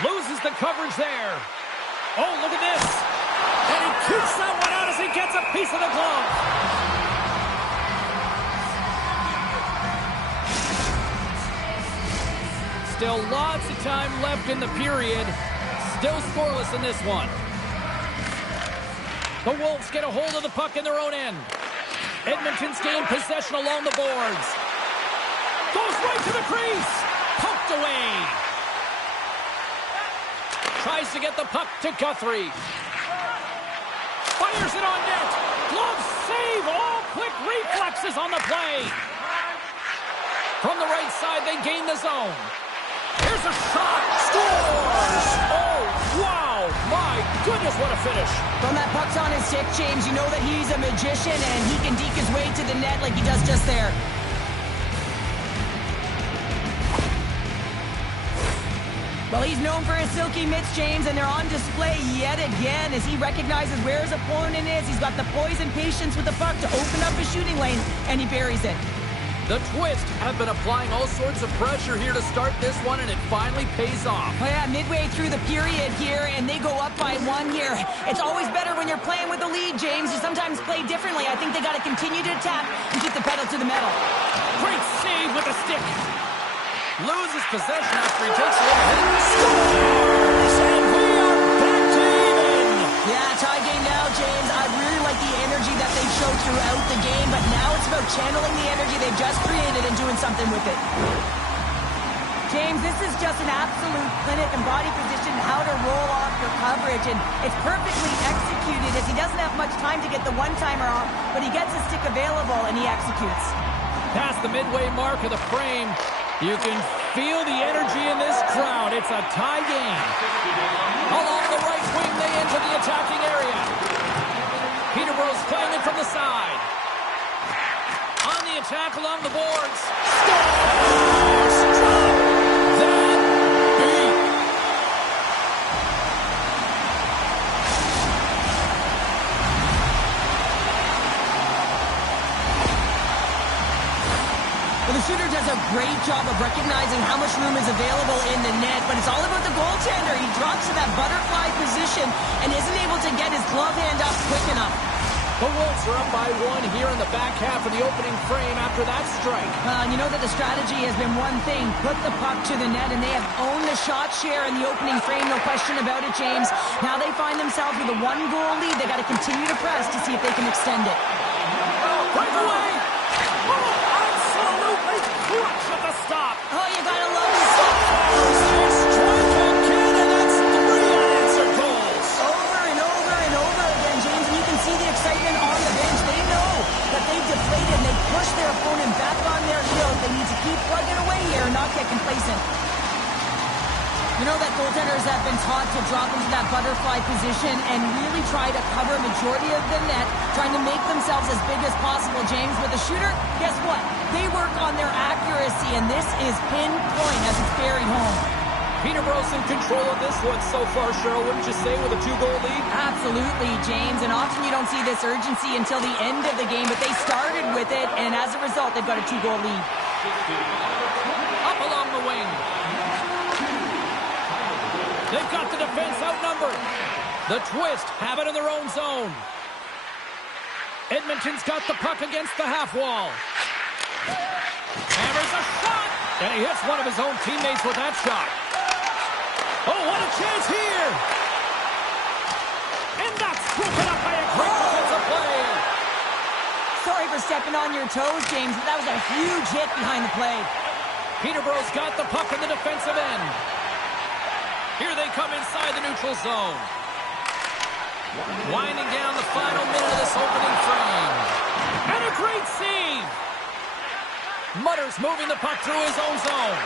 Loses the coverage there. Oh, look at this. And he keeps that one out as he gets a piece of the glove. Still lots of time left in the period. Still scoreless in this one. The Wolves get a hold of the puck in their own end. Edmonton's gained possession along the boards. Goes right to the crease. Poked away. Tries to get the puck to Guthrie. Fires it on net. Glove save. All quick reflexes on the play. From the right side, they gain the zone. Here's a shot. Scores! Oh, wow. My goodness, what a finish. From that puck's on his stick, James, you know that he's a magician and he can deke his way to the net like he does just there. Well, he's known for his silky mitts, James, and they're on display yet again as he recognizes where his opponent is. He's got the poise and patience with the puck to open up his shooting lane, and he buries it. The Twist have been applying all sorts of pressure here to start this one, and it finally pays off. Oh yeah, midway through the period here, and they go up by one here. It's always better when you're playing with the lead, James. You sometimes play differently. I think they got to continue to attack and keep the pedal to the metal. Great save with the stick. Loses possession after he takes it overhead. Scores! And we are back to even. Yeah, tie game now, James. I really like the energy that they showed throughout the game, but now it's about channeling the energy they've just created and doing something with it. James, this is just an absolute clinic and body position, how to roll off your coverage, and it's perfectly executed as he doesn't have much time to get the one-timer off, but he gets his stick available and he executes. Past the midway mark of the frame, you can feel the energy in this crowd. It's a tie game. Along the right wing, they enter the attacking area. Peterborough's playing it from the side. On the attack along the boards. Scores! Drop that beat. Well, the shooter does a great job of recognizing how much room is available in the net, but it's all about the goaltender. He drops to that butterfly position and isn't able to get his glove hand up quick enough. The Wolves are up by one here in the back half of the opening frame after that strike. You know that the strategy has been one thing, put the puck to the net, and they have owned the shot share in the opening frame, no question about it, James. Now they find themselves with a one-goal lead. They got to continue to press to see if they can extend it. Breakaway! Absolutely clutch at the stop. Oh, you got to love this. Strikeout kid, and that's 3 unanswered goals. Over and over and over again, James, and you can see the excitement on the bench. They know that they've deflated and they've pushed their opponent back on their heels. They need to keep plugging away here and not get complacent. You know that goaltenders have been taught to drop into that butterfly position and really try to cover a majority of the net, trying to make themselves as big as possible, James. With a shooter, guess what? They work on their accuracy, and this is pinpoint as it's buried home. Peterborough's in control of this one so far, Cheryl, wouldn't you say, with a 2-goal lead? Absolutely, James, and often you don't see this urgency until the end of the game, but they started with it, and as a result, they've got a 2-goal lead. Up along the wing. They've got the defense outnumbered. The Twist have it in their own zone. Edmonton's got the puck against the half wall. Hammers a shot, and he hits one of his own teammates with that shot. Oh, what a chance here! And that's broken up by a great defensive play. for stepping on your toes, James, but that was a huge hit behind the play. Peterborough's got the puck in the defensive end. Here they come inside the neutral zone. Winding down the final minute of this opening frame. And a great save! Mutters moving the puck through his own zone.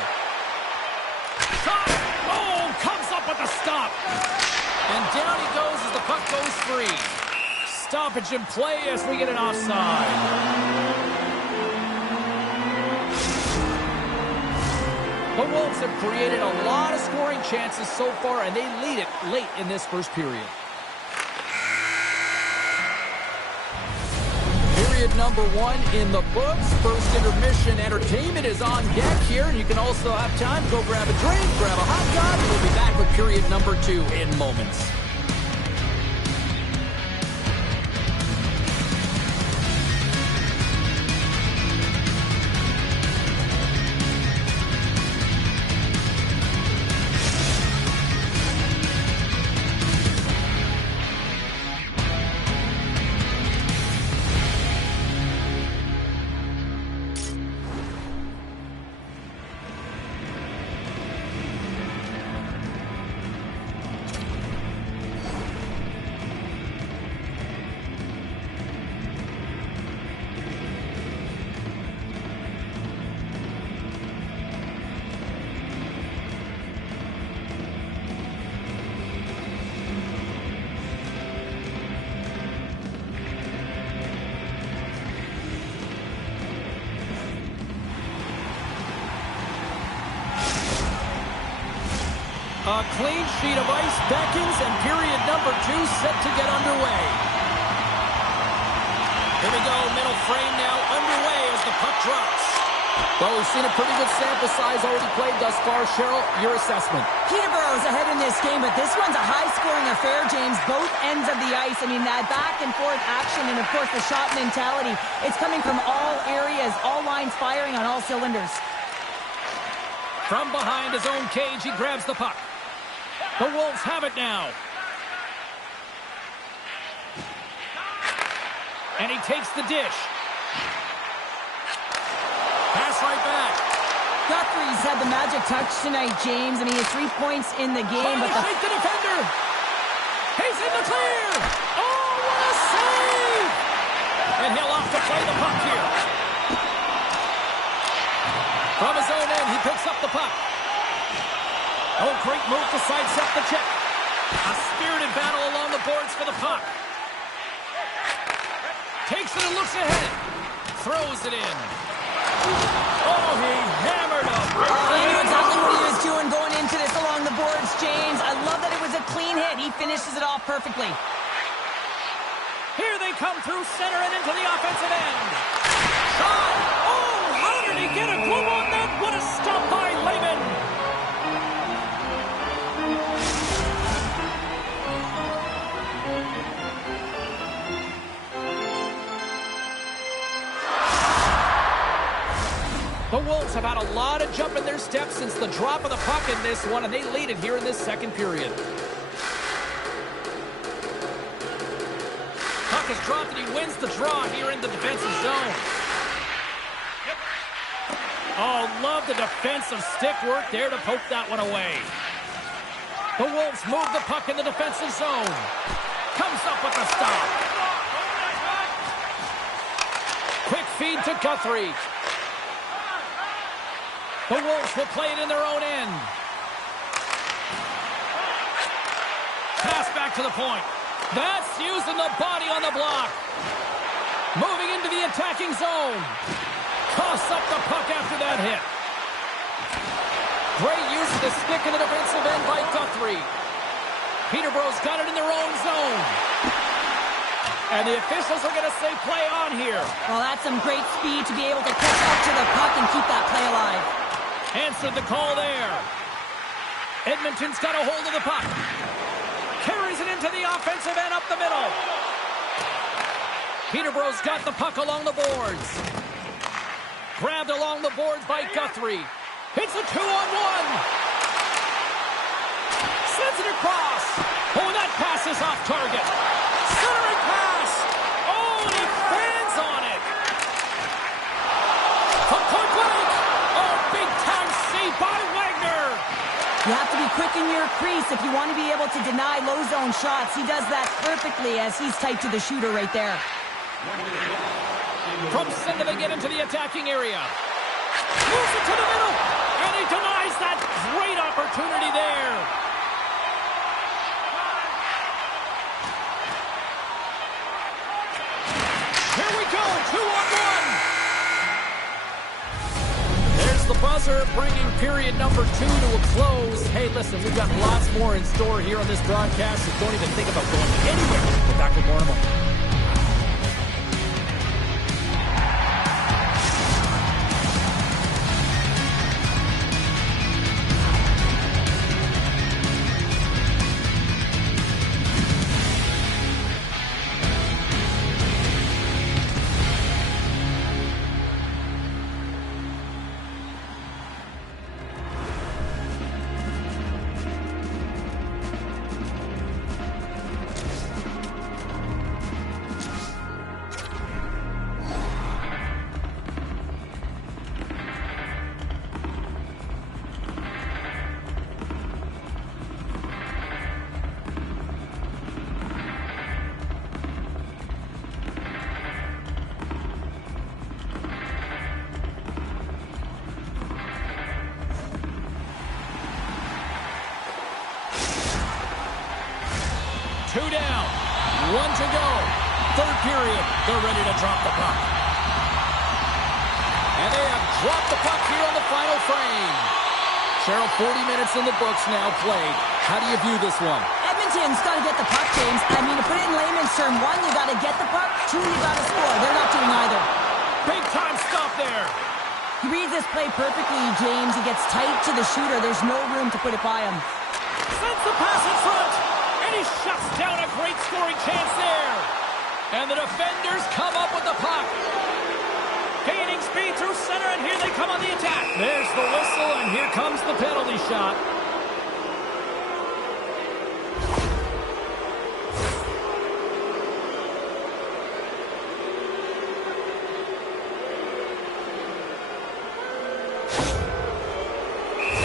Shot! Oh, comes up with the stop. And down he goes as the puck goes free. Stoppage in play as we get an offside. The Wolves have created a lot of scoring chances so far, and they lead it late in this first period. Period number 1 in the books. First intermission entertainment is on deck here, and you can also have time to go grab a drink, grab a hot dog, and we'll be back with period number 2 in moments. A clean sheet of ice beckons, and period number 2 set to get underway. Here we go, middle frame now underway as the puck drops. Well, we've seen a pretty good sample size already played thus far. Cheryl, your assessment. Peterborough's ahead in this game, but this one's a high-scoring affair, James. Both ends of the ice. I mean, that back-and-forth action and, of course, the shot mentality. It's coming from all areas, all lines firing on all cylinders. From behind his own cage, he grabs the puck. The Wolves have it now. And he takes the dish. Pass right back. Guthrie's had the magic touch tonight, James. I mean, he has 3 points in the game. But shake the defender. He's in the clear. Oh, what a save! And he'll off to play the puck here. From his own end, he picks up the puck. Oh, great move to sidestep the check. A spirited battle along the boards for the puck. Takes it and looks ahead. Throws it in. Oh, he hammered him. He knew exactly what he was doing going into this along the boards, James. I love that it was a clean hit. He finishes it off perfectly. Here they come through center and into the offensive end. Shot. Oh, how did he get a glove on that? What a stop by Lehman. The Wolves have had a lot of jump in their steps since the drop of the puck in this one, and they lead it here in this second period. Puck is dropped, and he wins the draw here in the defensive zone. Oh, love the defensive stick work there to poke that one away. The Wolves move the puck in the defensive zone. Comes up with the stop. Quick feed to Guthrie. The Wolves will play it in their own end. Pass back to the point. That's using the body on the block. Moving into the attacking zone. Toss up the puck after that hit. Great use of the stick in the defensive end by Guthrie. Peterborough's got it in their own zone. And the officials are going to say play on here. Well, that's some great speed to be able to catch up to the puck and keep that play alive. Answered the call there. Edmonton's got a hold of the puck. Carries it into the offensive end up the middle. Peterborough's got the puck along the boards. Grabbed along the boards by Guthrie. It's a 2-on-1. Sends it across. Oh, that pass is off target. Centering pass. Oh, and he fans on it. You have to be quick in your crease if you want to be able to deny low zone shots. He does that perfectly as he's tight to the shooter right there. From center they get into the attacking area. Moves it to the middle, and he denies that great opportunity there. Here we go, 2-on-1. There's the buzzer, bringing period number 2 to a close. Hey, listen, we've got lots more in store here on this broadcast, so don't even think about going anywhere. We're back with more in a moment. Two down, 1 to go. Third period, they're ready to drop the puck. And they have dropped the puck here on the final frame. Cheryl, 40 minutes in the books now played. How do you view this one? Edmonton's got to get the puck, James. I mean, to put it in layman's term, 1, you got to get the puck. 2, you got to score. They're not doing either. Big time stop there. He reads this play perfectly, James. He gets tight to the shooter. There's no room to put it by him. Sends the pass in front. And he shuts down a great scoring chance there. And the defenders come up with the puck. Gaining speed through center, and here they come on the attack. There's the whistle, and here comes the penalty shot.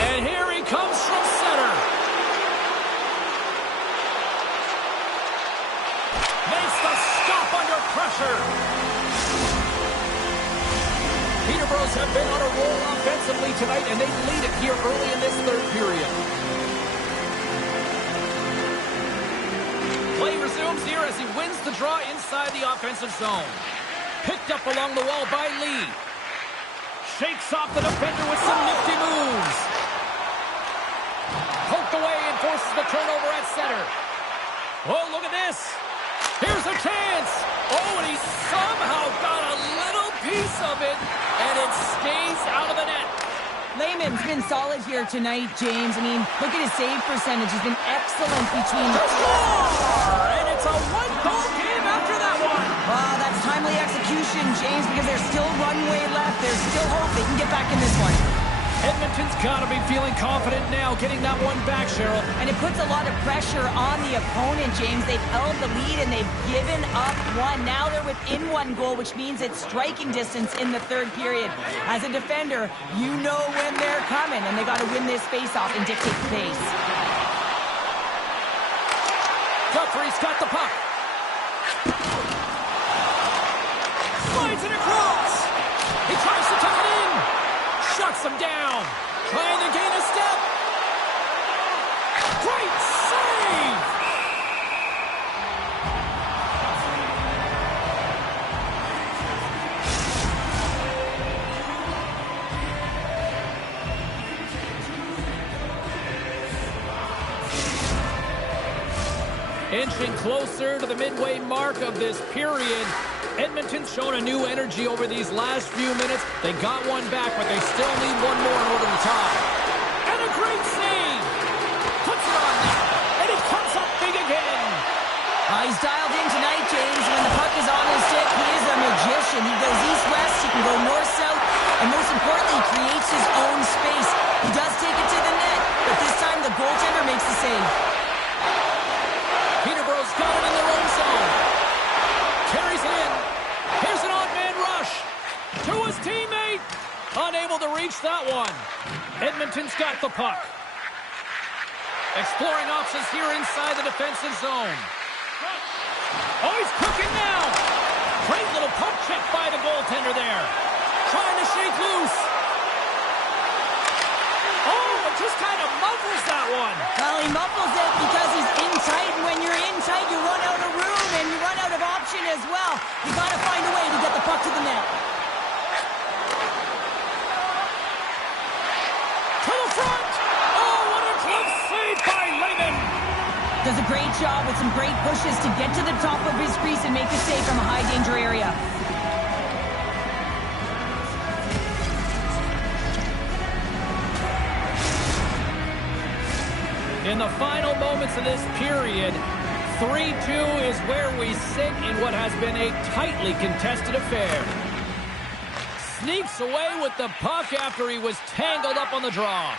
And here he comes from center. Makes the stop under pressure. Peterborough's have been on a roll offensively tonight, and they lead it here early in this third period. Play resumes here as he wins the draw inside the offensive zone. Picked up along the wall by Lee. Shakes off the defender with some nifty moves. Poked away and forces the turnover at center. Oh, look at this. Here's a chance. Oh, and he somehow got a little piece of it, and it stays out of the net. Lehman's been solid here tonight, James. I mean, look at his save percentage. He's been excellent between the score! And it's a one-goal game after that one. That's timely execution, James, because there's still runway left. There's still hope they can get back in this one. Edmonton's got to be feeling confident now, getting that one back, Cheryl. And it puts a lot of pressure on the opponent, James. They've held the lead, and they've given up 1. Now they're within 1 goal, which means it's striking distance in the third period. As a defender, you know when they're coming, and they got to win this faceoff and dictate the pace. Guthrie's got the puck. Slides it across. He tries to tuck it in. Shuts him down. Trying to gain a step. Great save! Inching closer to the midway mark of this period. Edmonton's shown a new energy over these last few minutes. They got one back, but they still need one more in order to tie. And a great save! Puts it on net, and he comes up big again. He's dialed in tonight, James. When the puck is on his stick, he is a magician. He goes east-west, he can go north-south, and most importantly, creates his own space. He does take it to the net, but this time the goaltender makes the save. Peterborough's got it in their own zone. Carries it in. Here's an odd-man rush to his teammate. Unable to reach that one. Edmonton's got the puck. Exploring options here inside the defensive zone. Oh, he's cooking now. Great little pump check by the goaltender there. Trying to shake loose. Oh, it just kind of muffles that one. Well, he muffles it because he's in tight, and when you're in tight, you run out of room, and you run out of option as well. You got to find a way to get the puck to the net. To the front. Oh, what a glove save by Lehman. Does a great job with some great pushes to get to the top of his crease and make the save from a high-danger area. In the final moments of this period, 3-2 is where we sit in what has been a tightly contested affair. Sneaks away with the puck after he was tangled up on the draw.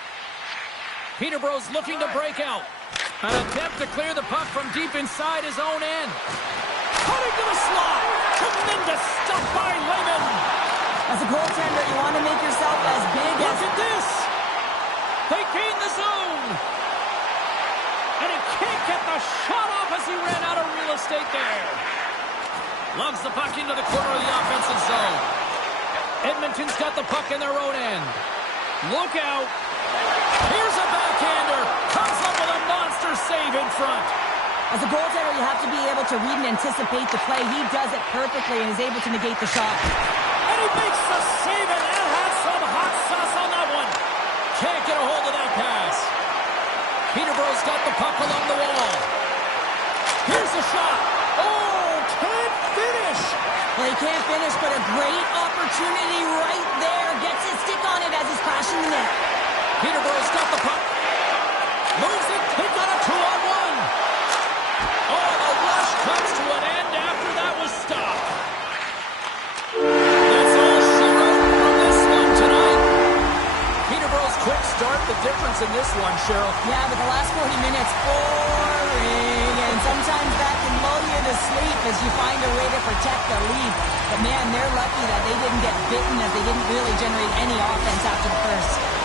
Peterborough's looking to break out. An attempt to clear the puck from deep inside his own end. Cutting to the slot. Tremendous stuff by Lehman. As a goaltender, you want to make yourself as big as... Look at this. They gain the zone. And he can't get the shot off as he ran out of real estate there. Lugs the puck into the corner of the offensive zone. Edmonton's got the puck in their own end. Look out. Here's a backhander. Comes up with a monster save in front. As a goaltender, you have to be able to read and anticipate the play. He does it perfectly and is able to negate the shot. And he makes the save, and that has some hot sauce on that one. Can't get a hold of that pass. Peterborough's got the puck along the wall. Here's the shot. Oh, can't finish. Well, he can't finish, but a great opportunity right there. Gets his stick on it as he's crashing the net. Peterborough's got the puck. Moves it. They got a 2-on-1. Oh, the rush comes to an end after that was stopped. That's all she wrote from this one tonight. Peterborough's quick start, the difference in this one, Cheryl. Yeah, but the last 40 minutes, boring. And sometimes that can lull you to sleep as you find a way to protect the lead. But man, they're lucky that they didn't get bitten as they didn't really generate any offense after the first.